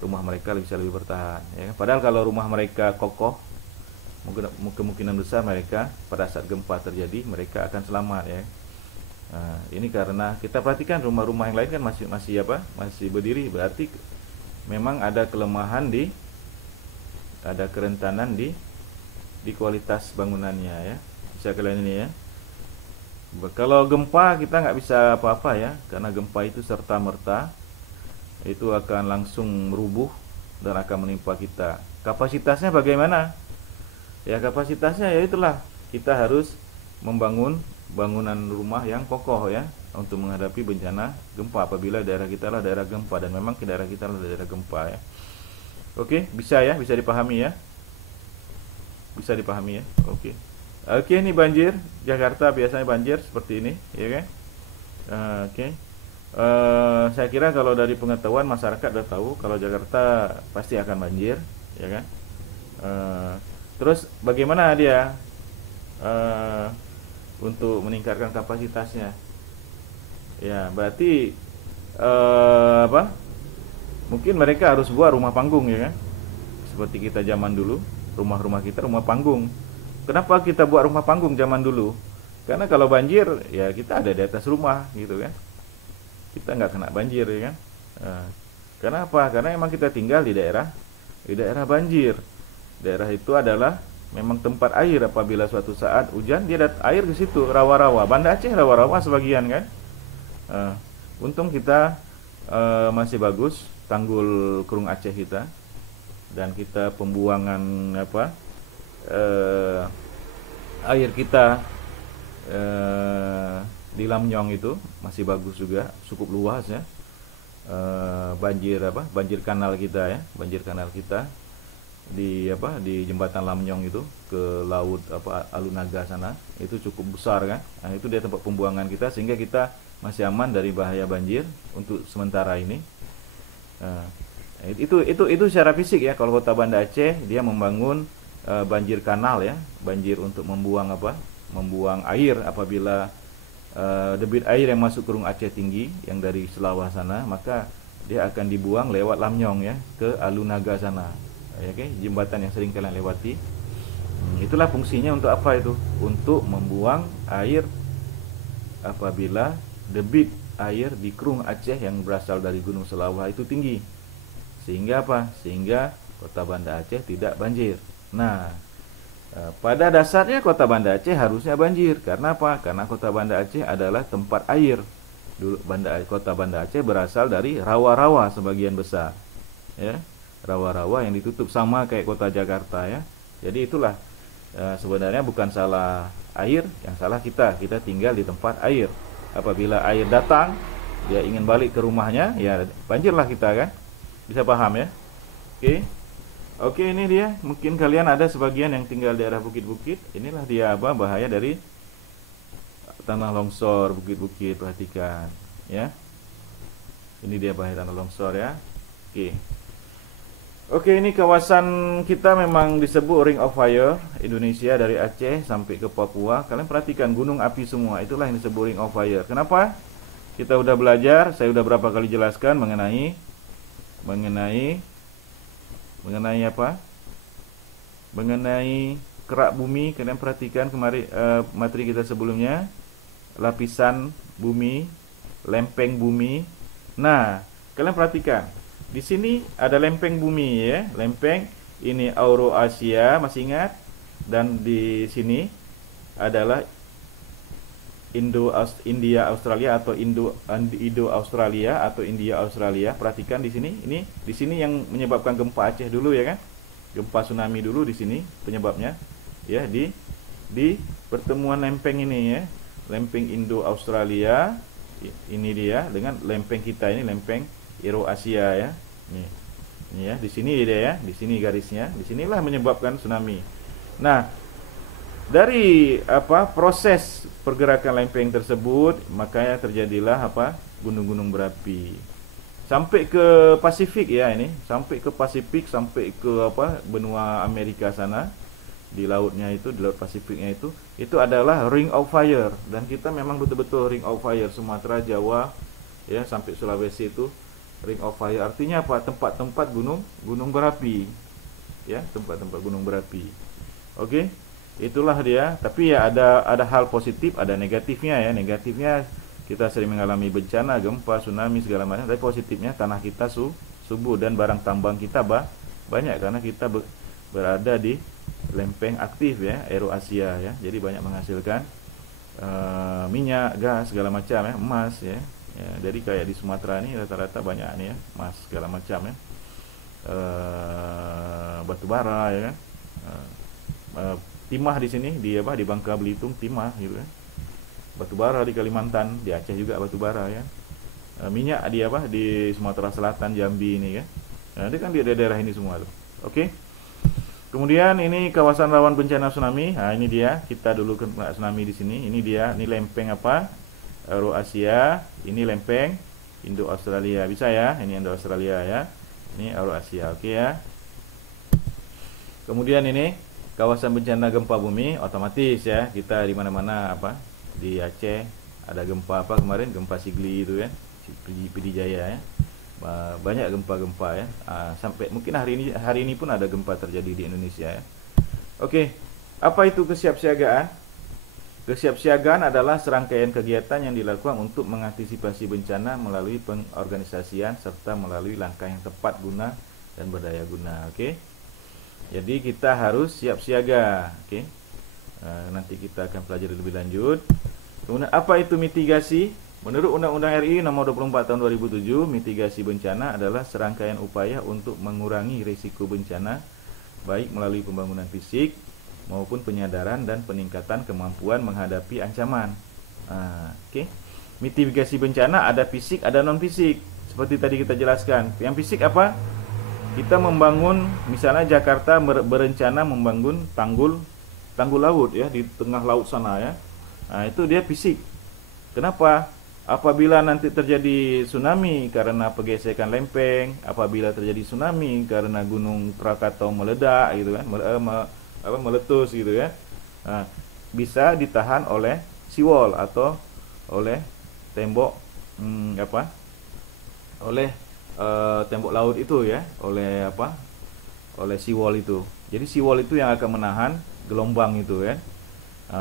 rumah mereka bisa lebih bertahan ya. Padahal kalau rumah mereka kokoh, kemungkinan besar mereka pada saat gempa terjadi mereka akan selamat ya. Nah, ini karena kita perhatikan rumah-rumah yang lain kan masih berdiri, berarti memang ada kelemahan ada kerentanan di kualitas bangunannya ya. Bisa kalian ini ya. Kalau gempa kita nggak bisa apa-apa ya, karena gempa itu serta merta itu akan langsung merubuh dan akan menimpa kita. Kapasitasnya bagaimana? Ya, kapasitasnya ya itulah, kita harus membangun bangunan rumah yang kokoh ya, untuk menghadapi bencana gempa apabila daerah kita adalah daerah gempa, dan memang daerah kita adalah daerah gempa ya. Oke, bisa ya, bisa dipahami ya. Bisa dipahami ya. Oke. Oke, ini banjir Jakarta, biasanya banjir seperti ini, ya kan? Oke. Saya kira kalau dari pengetahuan masyarakat sudah tahu kalau Jakarta pasti akan banjir, ya kan? Terus bagaimana dia untuk meningkatkan kapasitasnya? Ya, berarti apa? Mungkin mereka harus buat rumah panggung, ya kan? Seperti kita zaman dulu, rumah-rumah kita rumah panggung. Kenapa kita buat rumah panggung zaman dulu? Karena kalau banjir, ya kita ada di atas rumah, gitu kan? Kita nggak kena banjir, ya kan? Karena apa? Karena memang kita tinggal di daerah banjir. Daerah itu adalah memang tempat air. Apabila suatu saat hujan, dia air ke situ, rawa-rawa. Banda Aceh rawa-rawa sebagian kan. Untung kita masih bagus tanggul Kurung Aceh kita, dan kita pembuangan air kita di Lamnyong itu masih bagus juga, cukup luas ya. Banjir kanal kita ya, banjir kanal kita di jembatan Lamnyong itu ke laut Alunaga sana, itu cukup besar kan. Nah, itu dia tempat pembuangan kita, sehingga kita masih aman dari bahaya banjir untuk sementara ini. Itu secara fisik ya. Kalau Kota Banda Aceh dia membangun banjir kanal ya, banjir untuk membuang air apabila debit air yang masuk Kurung Aceh tinggi yang dari Selawah sana, maka dia akan dibuang lewat Lamnyong ya ke Alunaga sana. Oke, jembatan yang sering kalian lewati. Itulah fungsinya untuk apa itu? Untuk membuang air apabila debit air di Kurung Aceh yang berasal dari Gunung Selawah itu tinggi. Sehingga apa? Sehingga Kota Banda Aceh tidak banjir. Nah, pada dasarnya Kota Banda Aceh harusnya banjir. Karena apa? Karena Kota Banda Aceh adalah tempat air. Kota Banda Aceh berasal dari rawa-rawa sebagian besar. Ya, rawa-rawa yang ditutup, sama kayak Kota Jakarta ya. Jadi itulah sebenarnya bukan salah air, yang salah kita. Kita tinggal di tempat air. Apabila air datang, dia ingin balik ke rumahnya, ya banjirlah kita kan. Bisa paham ya? Oke, ini dia. Mungkin kalian ada sebagian yang tinggal di daerah bukit-bukit. Inilah dia bahaya dari tanah longsor, bukit-bukit. Perhatikan ya. Ini dia bahaya tanah longsor ya. Oke, ini kawasan kita memang disebut Ring of Fire Indonesia, dari Aceh sampai ke Papua. Kalian perhatikan gunung api semua. Itulah yang disebut Ring of Fire. Kenapa? Kita udah belajar, saya udah berapa kali jelaskan mengenai apa? Mengenai kerak bumi. Kalian perhatikan kemarin materi kita sebelumnya, lapisan bumi, lempeng bumi. Nah, kalian perhatikan di sini ada lempeng bumi ya, lempeng ini Euroasia, masih ingat? Dan di sini adalah India Australia atau Indo Australia atau India Australia. Perhatikan di sini, ini di sini yang menyebabkan gempa Aceh dulu ya kan? Gempa tsunami dulu di sini penyebabnya. Ya, di pertemuan lempeng ini ya. Lempeng Indo Australia ini dia dengan lempeng kita ini, lempeng Euroasia ya. Ini ya, di sini dia ya, di sini garisnya. Di sinilah menyebabkan tsunami. Nah, dari proses pergerakan lempeng tersebut, makanya terjadilah gunung-gunung berapi sampai ke Pasifik ya, ini sampai ke Pasifik, sampai ke benua Amerika sana, di lautnya itu, di laut Pasifiknya itu adalah Ring of Fire. Dan kita memang betul-betul Ring of Fire, Sumatera, Jawa ya, sampai Sulawesi itu Ring of Fire. Artinya apa? Tempat-tempat gunung berapi ya, tempat-tempat gunung berapi. Oke. Itulah dia. Tapi ya ada hal positif, ada negatifnya ya. Negatifnya kita sering mengalami bencana, gempa, tsunami segala macam. Tapi positifnya tanah kita subur dan barang tambang kita banyak, karena kita berada di lempeng aktif ya, Euroasia ya. Jadi banyak menghasilkan minyak, gas segala macam ya, emas ya. Jadi kayak di Sumatera ini rata-rata banyak nih ya, emas segala macam ya. batu bara, ya kan. Timah di sini di di Bangka Belitung timah gitu kan. Batu bara di Kalimantan, di Aceh juga batu bara ya. Minyak di di Sumatera Selatan, Jambi ini kan. Nah, itu kan di daerah ini semua tuh. Oke. Kemudian ini kawasan rawan bencana tsunami. Nah, ini dia. Kita dulu kena tsunami di sini. Ini dia. Ini lempeng Eurasia. Ini lempeng Indo Australia. Bisa ya? Ini Indo Australia ya. Ini Eurasia. Oke ya. Kemudian ini kawasan bencana gempa bumi, otomatis ya. Kita di mana-mana di Aceh ada gempa kemarin, gempa Sigli itu ya. Pidijaya ya. Banyak gempa-gempa ya. Sampai mungkin hari ini pun ada gempa terjadi di Indonesia ya. Oke. Apa itu kesiapsiagaan? Kesiapsiagaan adalah serangkaian kegiatan yang dilakukan untuk mengantisipasi bencana melalui pengorganisasian serta melalui langkah yang tepat guna dan berdaya guna. Oke. Jadi kita harus siap siaga. Oke. Nanti kita akan pelajari lebih lanjut. Kemudian apa itu mitigasi? Menurut Undang-Undang RI Nomor 24 Tahun 2007, mitigasi bencana adalah serangkaian upaya untuk mengurangi risiko bencana baik melalui pembangunan fisik maupun penyadaran dan peningkatan kemampuan menghadapi ancaman. Oke. Mitigasi bencana ada fisik, ada non fisik. Seperti tadi kita jelaskan. Yang fisik apa? Kita membangun, misalnya Jakarta berencana membangun tanggul laut ya di tengah laut sana ya. Nah, itu dia fisik. Kenapa? Apabila nanti terjadi tsunami karena pergesekan lempeng, apabila terjadi tsunami karena Gunung Krakatau meledak gitu kan, meletus gitu ya. Nah, bisa ditahan oleh seawall atau oleh tembok oleh tembok laut itu ya, oleh seawall itu. Jadi seawall itu yang akan menahan gelombang itu ya.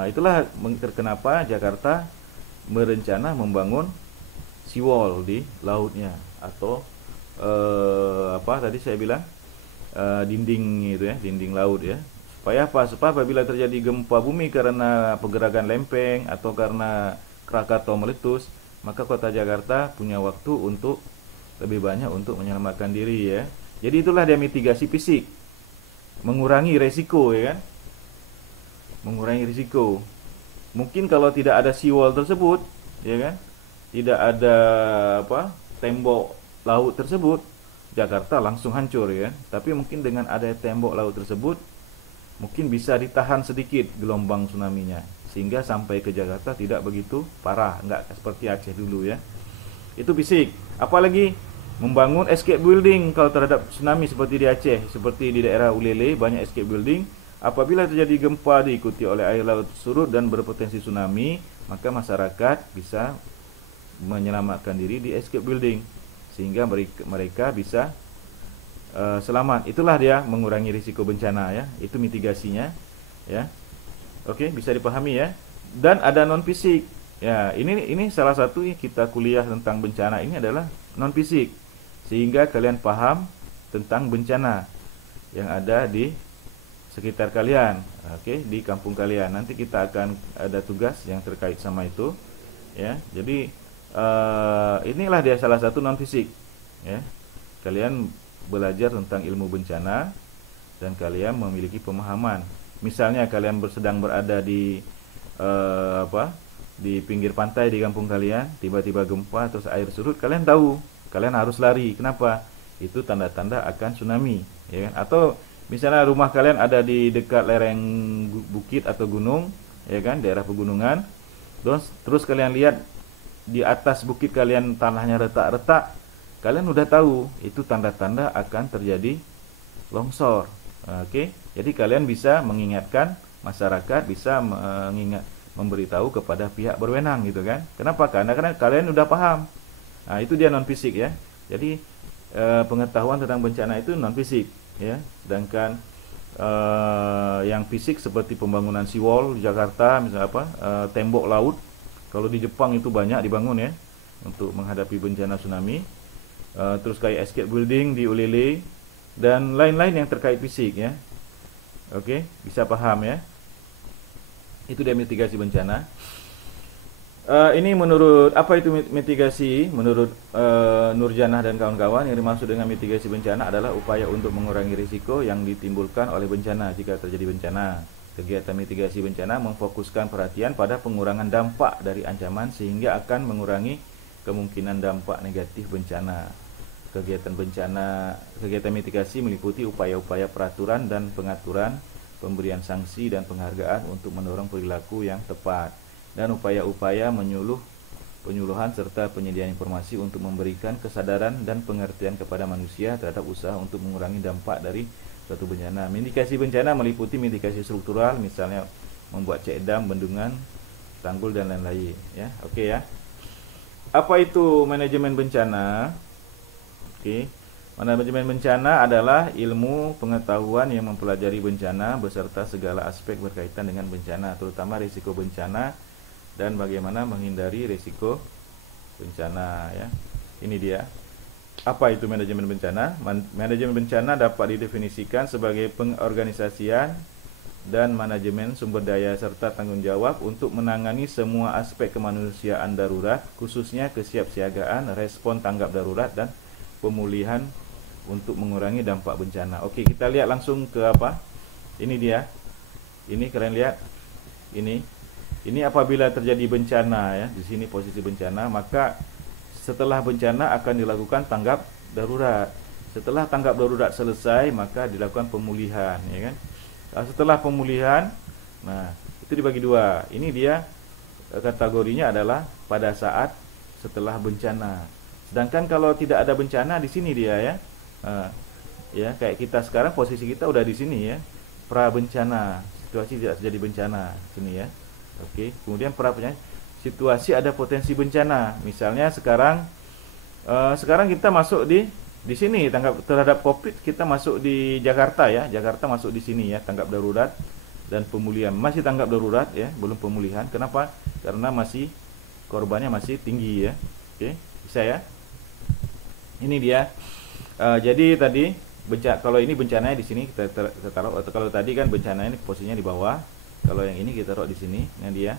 Itulah kenapa Jakarta berencana membangun seawall di lautnya atau tadi saya bilang dinding itu ya, dinding laut ya. Supaya Supaya apabila terjadi gempa bumi karena pergerakan lempeng atau karena Krakatau meletus, maka kota Jakarta punya waktu untuk lebih banyak untuk menyelamatkan diri ya. Jadi itulah dia mitigasi fisik. Mengurangi resiko ya kan. Mengurangi risiko. Mungkin kalau tidak ada seawall tersebut, ya kan? Tidak ada tembok laut tersebut, Jakarta langsung hancur ya. Tapi mungkin dengan ada tembok laut tersebut, mungkin bisa ditahan sedikit gelombang tsunami-nya sehingga sampai ke Jakarta tidak begitu parah, enggak seperti Aceh dulu ya. Itu fisik. Apalagi membangun escape building kalau terhadap tsunami seperti di Aceh, seperti di daerah Ulele banyak escape building. Apabila terjadi gempa diikuti oleh air laut surut dan berpotensi tsunami, maka masyarakat bisa menyelamatkan diri di escape building sehingga mereka bisa selamat. Itulah dia mengurangi risiko bencana ya. Itu mitigasinya ya. Oke, bisa dipahami ya. Dan ada non fisik. Ya, ini salah satu kita kuliah tentang bencana ini adalah non fisik. Sehingga kalian paham tentang bencana yang ada di sekitar kalian, oke, di kampung kalian. Nanti kita akan ada tugas yang terkait sama itu, ya. Jadi inilah dia salah satu non fisik, ya. Kalian belajar tentang ilmu bencana dan kalian memiliki pemahaman. Misalnya kalian sedang berada di di pinggir pantai di kampung kalian, tiba-tiba gempa terus air surut, kalian tahu, kalian harus lari. Kenapa? Itu tanda-tanda akan tsunami, ya kan? Atau misalnya rumah kalian ada di dekat lereng bukit atau gunung, ya kan, daerah pegunungan. Terus kalian lihat di atas bukit kalian tanahnya retak-retak, kalian udah tahu itu tanda-tanda akan terjadi longsor. Oke, jadi kalian bisa mengingatkan masyarakat, bisa memberitahu kepada pihak berwenang gitu kan. Kenapa? Karena kalian udah paham. Nah, itu dia non fisik ya. Jadi pengetahuan tentang bencana itu non fisik ya. Sedangkan yang fisik seperti pembangunan seawall di Jakarta, misalnya tembok laut. Kalau di Jepang itu banyak dibangun ya untuk menghadapi bencana tsunami. Terus kayak escape building di Ulele dan lain-lain yang terkait fisik ya. Oke, bisa paham ya. Itu dia mitigasi bencana. Ini menurut apa itu mitigasi? Menurut Nurjanah dan kawan-kawan, yang dimaksud dengan mitigasi bencana adalah upaya untuk mengurangi risiko yang ditimbulkan oleh bencana jika terjadi bencana. Kegiatan mitigasi bencana memfokuskan perhatian pada pengurangan dampak dari ancaman sehingga akan mengurangi kemungkinan dampak negatif bencana. Kegiatan mitigasi meliputi upaya-upaya peraturan dan pengaturan, pemberian sanksi dan penghargaan untuk mendorong perilaku yang tepat, dan upaya-upaya penyuluhan serta penyediaan informasi untuk memberikan kesadaran dan pengertian kepada manusia terhadap usaha untuk mengurangi dampak dari suatu bencana. Mitigasi bencana meliputi mitigasi struktural, misalnya membuat cek dam, bendungan, tanggul dan lain-lain. Ya, oke ya. Apa itu manajemen bencana? Oke. Manajemen bencana adalah ilmu pengetahuan yang mempelajari bencana beserta segala aspek berkaitan dengan bencana, terutama risiko bencana dan bagaimana menghindari risiko bencana ya. Ini dia. Apa itu manajemen bencana? Manajemen bencana dapat didefinisikan sebagai pengorganisasian dan manajemen sumber daya serta tanggung jawab untuk menangani semua aspek kemanusiaan darurat, khususnya kesiapsiagaan, respon tanggap darurat dan pemulihan untuk mengurangi dampak bencana. Oke, kita lihat langsung ke apa? Ini dia. Ini kalian lihat. Ini apabila terjadi bencana ya, di sini posisi bencana, maka setelah bencana akan dilakukan tanggap darurat. Setelah tanggap darurat selesai, maka dilakukan pemulihan, ya kan? Nah, setelah pemulihan, nah, itu dibagi dua. Ini dia kategorinya adalah pada saat setelah bencana. Sedangkan kalau tidak ada bencana, di sini dia ya. Ya, kayak kita sekarang posisi kita udah di sini ya. Pra bencana, situasi tidak terjadi bencana sini ya. Oke, kemudian pra bencana, situasi ada potensi bencana. Misalnya sekarang kita masuk di sini tanggap terhadap Covid, kita masuk di Jakarta ya. Jakarta masuk di sini ya, tanggap darurat dan pemulihan. Masih tanggap darurat ya, belum pemulihan. Kenapa? Karena masih korbannya masih tinggi ya. Oke, bisa ya. Ini dia. Jadi tadi kalau ini bencananya di sini kita taruh. Kalau tadi kan bencananya ini posisinya di bawah. Kalau yang ini kita taruh di sini. Nah dia.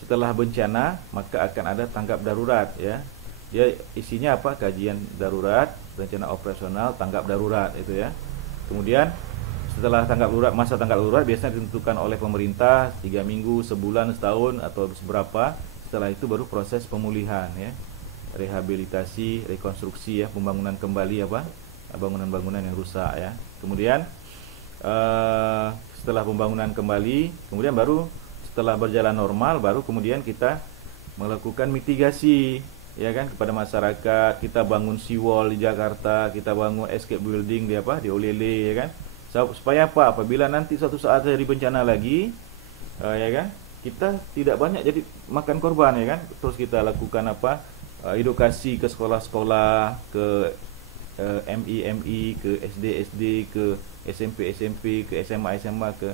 Setelah bencana maka akan ada tanggap darurat ya. Dia isinya apa? Kajian darurat, rencana operasional, tanggap darurat itu ya. Kemudian setelah tanggap darurat, masa tanggap darurat biasanya ditentukan oleh pemerintah 3 minggu, sebulan, setahun atau seberapa. Setelah itu baru proses pemulihan ya. Rehabilitasi, rekonstruksi ya, pembangunan kembali apa? Bangunan-bangunan yang rusak ya. Kemudian setelah pembangunan kembali, kemudian baru setelah berjalan normal, baru kemudian kita melakukan mitigasi ya kan kepada masyarakat. Kita bangun seawall di Jakarta, kita bangun escape building di Olele ya kan. Supaya apa? Apabila nanti suatu saat terjadi bencana lagi ya kan, kita tidak banyak jadi makan korban ya kan. Terus kita lakukan apa? Edukasi ke sekolah-sekolah, ke MI, ke SD, ke SMP, ke SMA, ke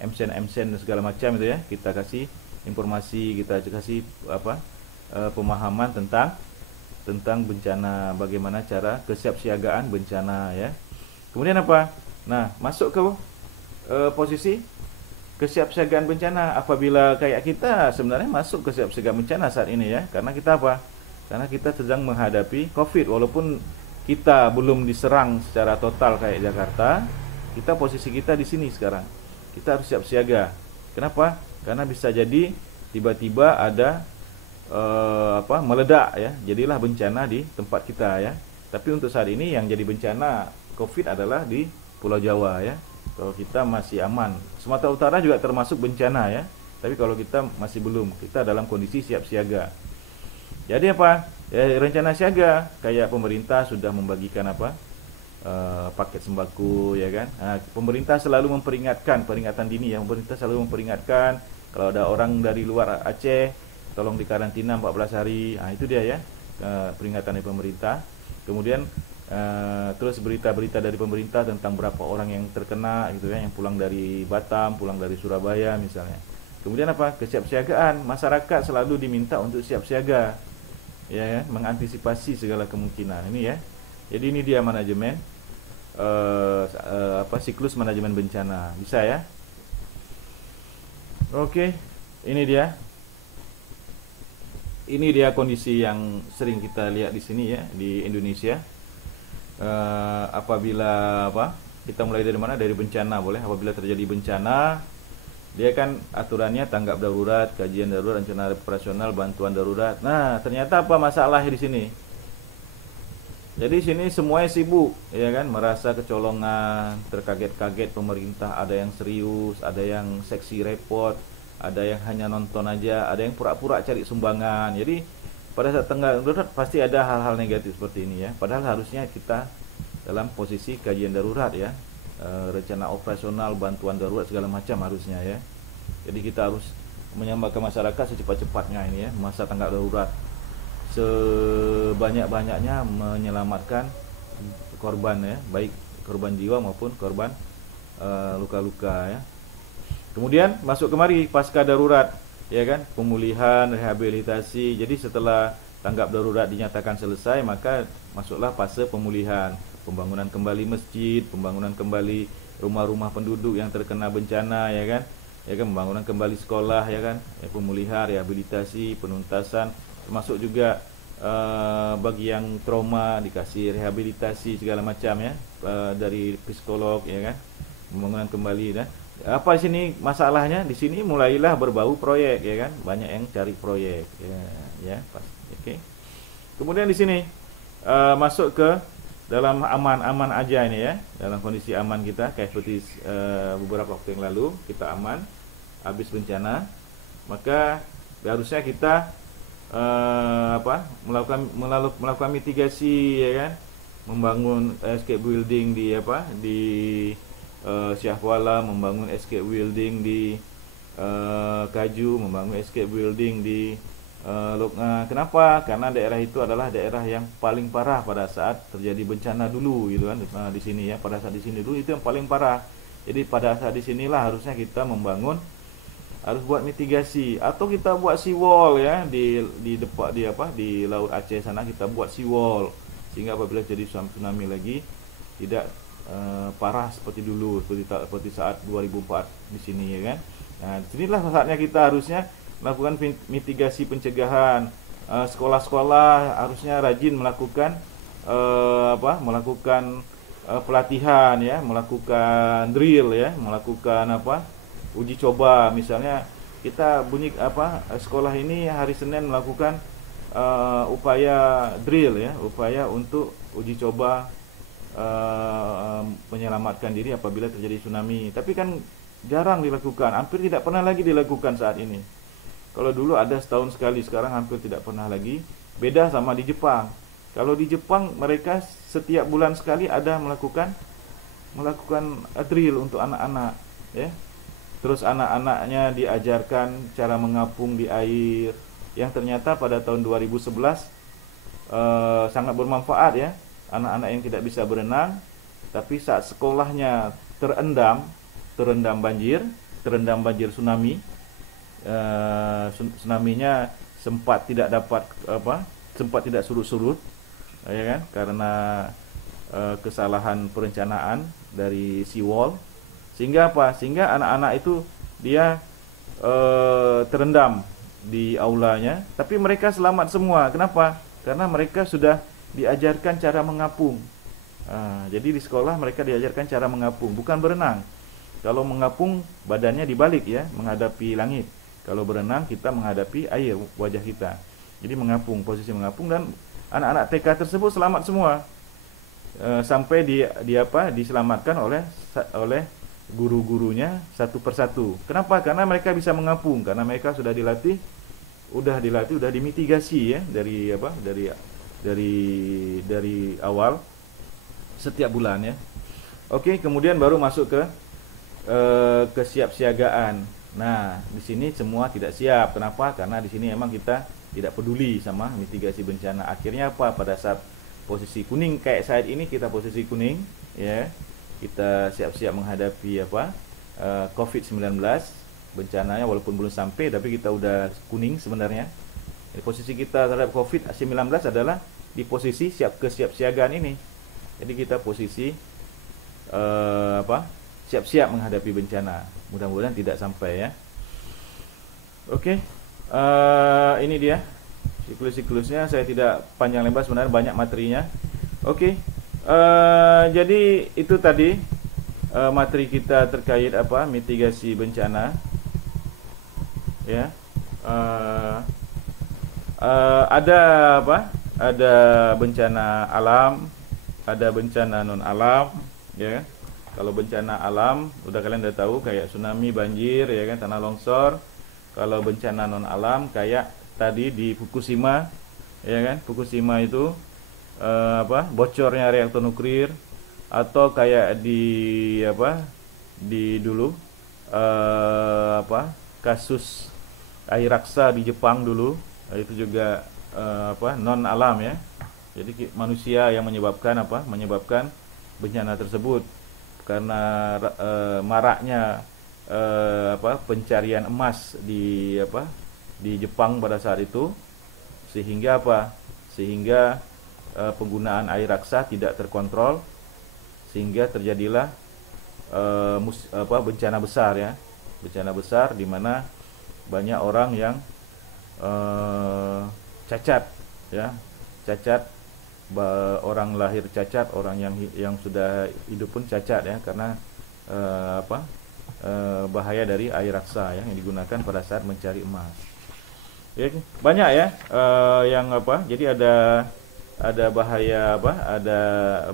MSen dan segala macam itu ya. Kita kasih informasi, kita kasih apa? Pemahaman tentang bencana, bagaimana cara kesiapsiagaan bencana ya. Kemudian apa? Nah, masuk ke posisi kesiapsiagaan bencana. Apabila kayak kita sebenarnya masuk kesiapsiagaan bencana saat ini ya, karena kita apa? Karena kita sedang menghadapi Covid. Walaupun kita belum diserang secara total kayak Jakarta, kita posisi kita di sini sekarang. Kita harus siap siaga. Kenapa? Karena bisa jadi tiba-tiba ada meledak ya. Jadilah bencana di tempat kita ya. Tapi untuk saat ini yang jadi bencana Covid adalah di Pulau Jawa ya. Kalau kita masih aman. Sumatera Utara juga termasuk bencana ya. Tapi kalau kita masih belum, kita dalam kondisi siap siaga. Jadi apa? Ya, rencana siaga kayak pemerintah sudah membagikan apa? Paket sembako ya kan. Nah, pemerintah selalu memperingatkan, peringatan dini ya. Pemerintah selalu memperingatkan kalau ada orang dari luar Aceh tolong dikarantina 14 hari. Nah, itu dia ya. Peringatan dari pemerintah. Kemudian terus berita-berita dari pemerintah tentang berapa orang yang terkena gitu ya, yang pulang dari Batam, pulang dari Surabaya misalnya. Kemudian apa? Kesiapsiagaan. Masyarakat selalu diminta untuk siap siaga. Ya, mengantisipasi segala kemungkinan ini ya. Jadi ini dia manajemen siklus manajemen bencana. Bisa ya? Oke, ini dia. ini dia kondisi yang sering kita lihat di sini ya, di Indonesia. Apabila kita mulai dari mana? Dari bencana boleh. Apabila terjadi bencana, dia kan aturannya tanggap darurat, kajian darurat, rencana operasional, bantuan darurat. Nah, ternyata apa masalah di sini? Jadi sini semuanya sibuk, ya kan, merasa kecolongan, terkaget-kaget pemerintah, ada yang serius, ada yang seksi repot, ada yang hanya nonton aja, ada yang pura-pura cari sumbangan. Jadi pada saat tanggap darurat pasti ada hal-hal negatif seperti ini ya. Padahal harusnya kita dalam posisi kajian darurat ya, rencana operasional, bantuan darurat segala macam harusnya ya. Jadi kita harus menyelamatkan masyarakat secepat-cepatnya ini ya, masa tanggap darurat. Sebanyak-banyaknya menyelamatkan korban ya, baik korban jiwa maupun korban luka-luka ya. Kemudian masuk kemari pasca darurat ya kan, pemulihan, rehabilitasi. Jadi setelah tanggap darurat dinyatakan selesai, maka masuklah fase pemulihan, pembangunan kembali masjid, pembangunan kembali rumah-rumah penduduk yang terkena bencana ya kan, pembangunan kembali sekolah ya kan, pemulihan, rehabilitasi, penuntasan, termasuk juga bagi yang trauma dikasih rehabilitasi segala macam ya, dari psikolog ya kan, pembangunan kembali ya. Apa di sini masalahnya? Di sini mulailah berbau proyek ya kan, banyak yang cari proyek ya pas. Oke. Kemudian di sini masuk ke dalam aman-aman aja ini ya, dalam kondisi aman kita kayak seperti beberapa waktu yang lalu kita aman habis bencana, maka harusnya kita melakukan mitigasi ya kan, membangun escape building di Syahwala, membangun escape building di Kaju, membangun escape building di Loknga. Kenapa? Karena daerah itu adalah daerah yang paling parah pada saat terjadi bencana dulu gitu kan. Nah, di sini ya, pada saat di sini dulu itu yang paling parah. Jadi pada saat di sinilah harusnya kita membangun, harus buat mitigasi, atau kita buat seawall ya di Laut Aceh sana, kita buat seawall sehingga apabila jadi tsunami lagi tidak parah seperti dulu, seperti saat 2004 di sini ya kan. Nah, disinilah saatnya kita harusnya melakukan mitigasi pencegahan. Sekolah-sekolah harusnya rajin melakukan pelatihan ya, melakukan drill ya, melakukan uji coba. Misalnya kita sekolah ini hari Senin melakukan upaya drill ya, upaya untuk uji coba menyelamatkan diri apabila terjadi tsunami. Tapi kan jarang dilakukan, hampir tidak pernah lagi dilakukan saat ini. Kalau dulu ada setahun sekali, sekarang hampir tidak pernah lagi. Beda sama di Jepang. Kalau di Jepang mereka setiap bulan sekali ada melakukan drill untuk anak-anak ya. Terus anak-anaknya diajarkan cara mengapung di air, yang ternyata pada tahun 2011 sangat bermanfaat ya. Anak-anak yang tidak bisa berenang, tapi saat sekolahnya terendam banjir tsunami, tsunaminya sempat tidak surut-surut ya kan, karena kesalahan perencanaan dari seawall. Sehingga anak-anak itu dia terendam di aulanya, tapi mereka selamat semua. Kenapa? Karena mereka sudah diajarkan cara mengapung. Jadi di sekolah mereka diajarkan cara mengapung, bukan berenang. Kalau mengapung badannya dibalik ya, menghadapi langit. Kalau berenang kita menghadapi air, wajah kita. Jadi mengapung, posisi mengapung, dan anak-anak TK tersebut selamat semua. Sampai diselamatkan oleh guru-gurunya satu persatu. Kenapa? Karena mereka bisa mengapung, karena mereka sudah dilatih, sudah dimitigasi ya dari awal setiap bulan ya. Oke, kemudian baru masuk ke kesiapsiagaan. Nah, di sini semua tidak siap. Kenapa? Karena di sini emang kita tidak peduli sama mitigasi bencana. Akhirnya pada saat posisi kuning kayak saat ini, kita posisi kuning ya, kita siap-siap menghadapi COVID-19 bencananya, walaupun belum sampai tapi kita udah kuning sebenarnya. Jadi posisi kita terhadap COVID-19 adalah di posisi kesiapsiagaan ini. Jadi kita posisi siap-siap menghadapi bencana. Mudah-mudahan tidak sampai ya. Oke, ini dia Siklus-siklusnya saya tidak panjang lebar, sebenarnya banyak materinya. Oke. Jadi itu tadi materi kita terkait apa? Mitigasi bencana. Ya. Ada apa? Ada bencana alam, ada bencana non alam, ya. Kalau bencana alam, udah kalian udah tahu kayak tsunami, banjir, ya kan, tanah longsor. Kalau bencana non alam kayak tadi di Fukushima, ya kan? Fukushima itu apa? Bocornya reaktor nuklir, atau kayak di apa? Di dulu apa? Kasus air raksa di Jepang dulu, itu juga apa? Non alam ya. Jadi manusia yang menyebabkan apa? Menyebabkan bencana tersebut karena maraknya apa? Pencarian emas di apa? Di Jepang pada saat itu, sehingga apa? Sehingga penggunaan air raksa tidak terkontrol, sehingga terjadilah apa? Bencana besar ya. Bencana besar di mana banyak orang yang cacat ya, cacat, orang lahir cacat, orang yang sudah hidup pun cacat ya, karena apa? Bahaya dari air raksa ya, yang digunakan pada saat mencari emas. Ya, banyak ya yang apa? Jadi ada bahaya apa? Ada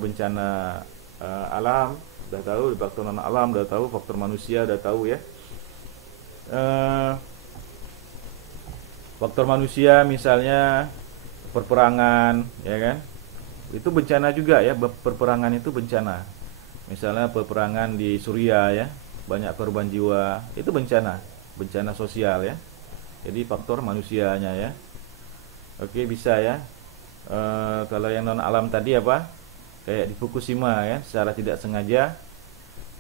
bencana alam, udah tahu, faktor non alam udah tahu, faktor manusia udah tahu ya. Faktor manusia misalnya perperangan, ya kan? Itu bencana juga ya, perperangan itu bencana. Misalnya peperangan di Suriah ya, banyak korban jiwa, itu bencana sosial ya. Jadi faktor manusianya ya. Oke, bisa ya. Kalau yang non alam tadi apa? Kayak di Fukushima ya, secara tidak sengaja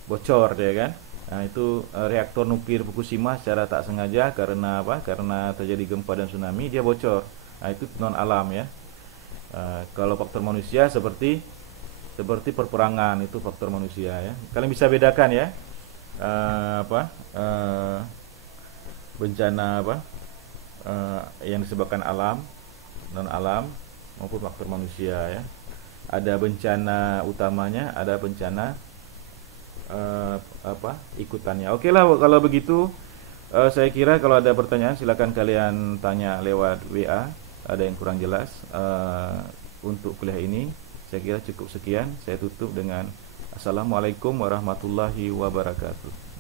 bocor ya kan. Nah, itu reaktor nuklir Fukushima secara tak sengaja karena apa? Karena terjadi gempa dan tsunami dia bocor. Nah, itu non alam ya. Kalau faktor manusia seperti perperangan, itu faktor manusia ya. Kalian bisa bedakan ya apa bencana apa yang disebabkan alam, non alam maupun faktor manusia ya. Ada bencana utamanya, ada bencana apa ikutannya. Oke lah kalau begitu. Saya kira kalau ada pertanyaan silakan kalian tanya lewat WA. Ada yang kurang jelas untuk kuliah ini, saya kira cukup sekian. Saya tutup dengan Assalamualaikum warahmatullahi wabarakatuh.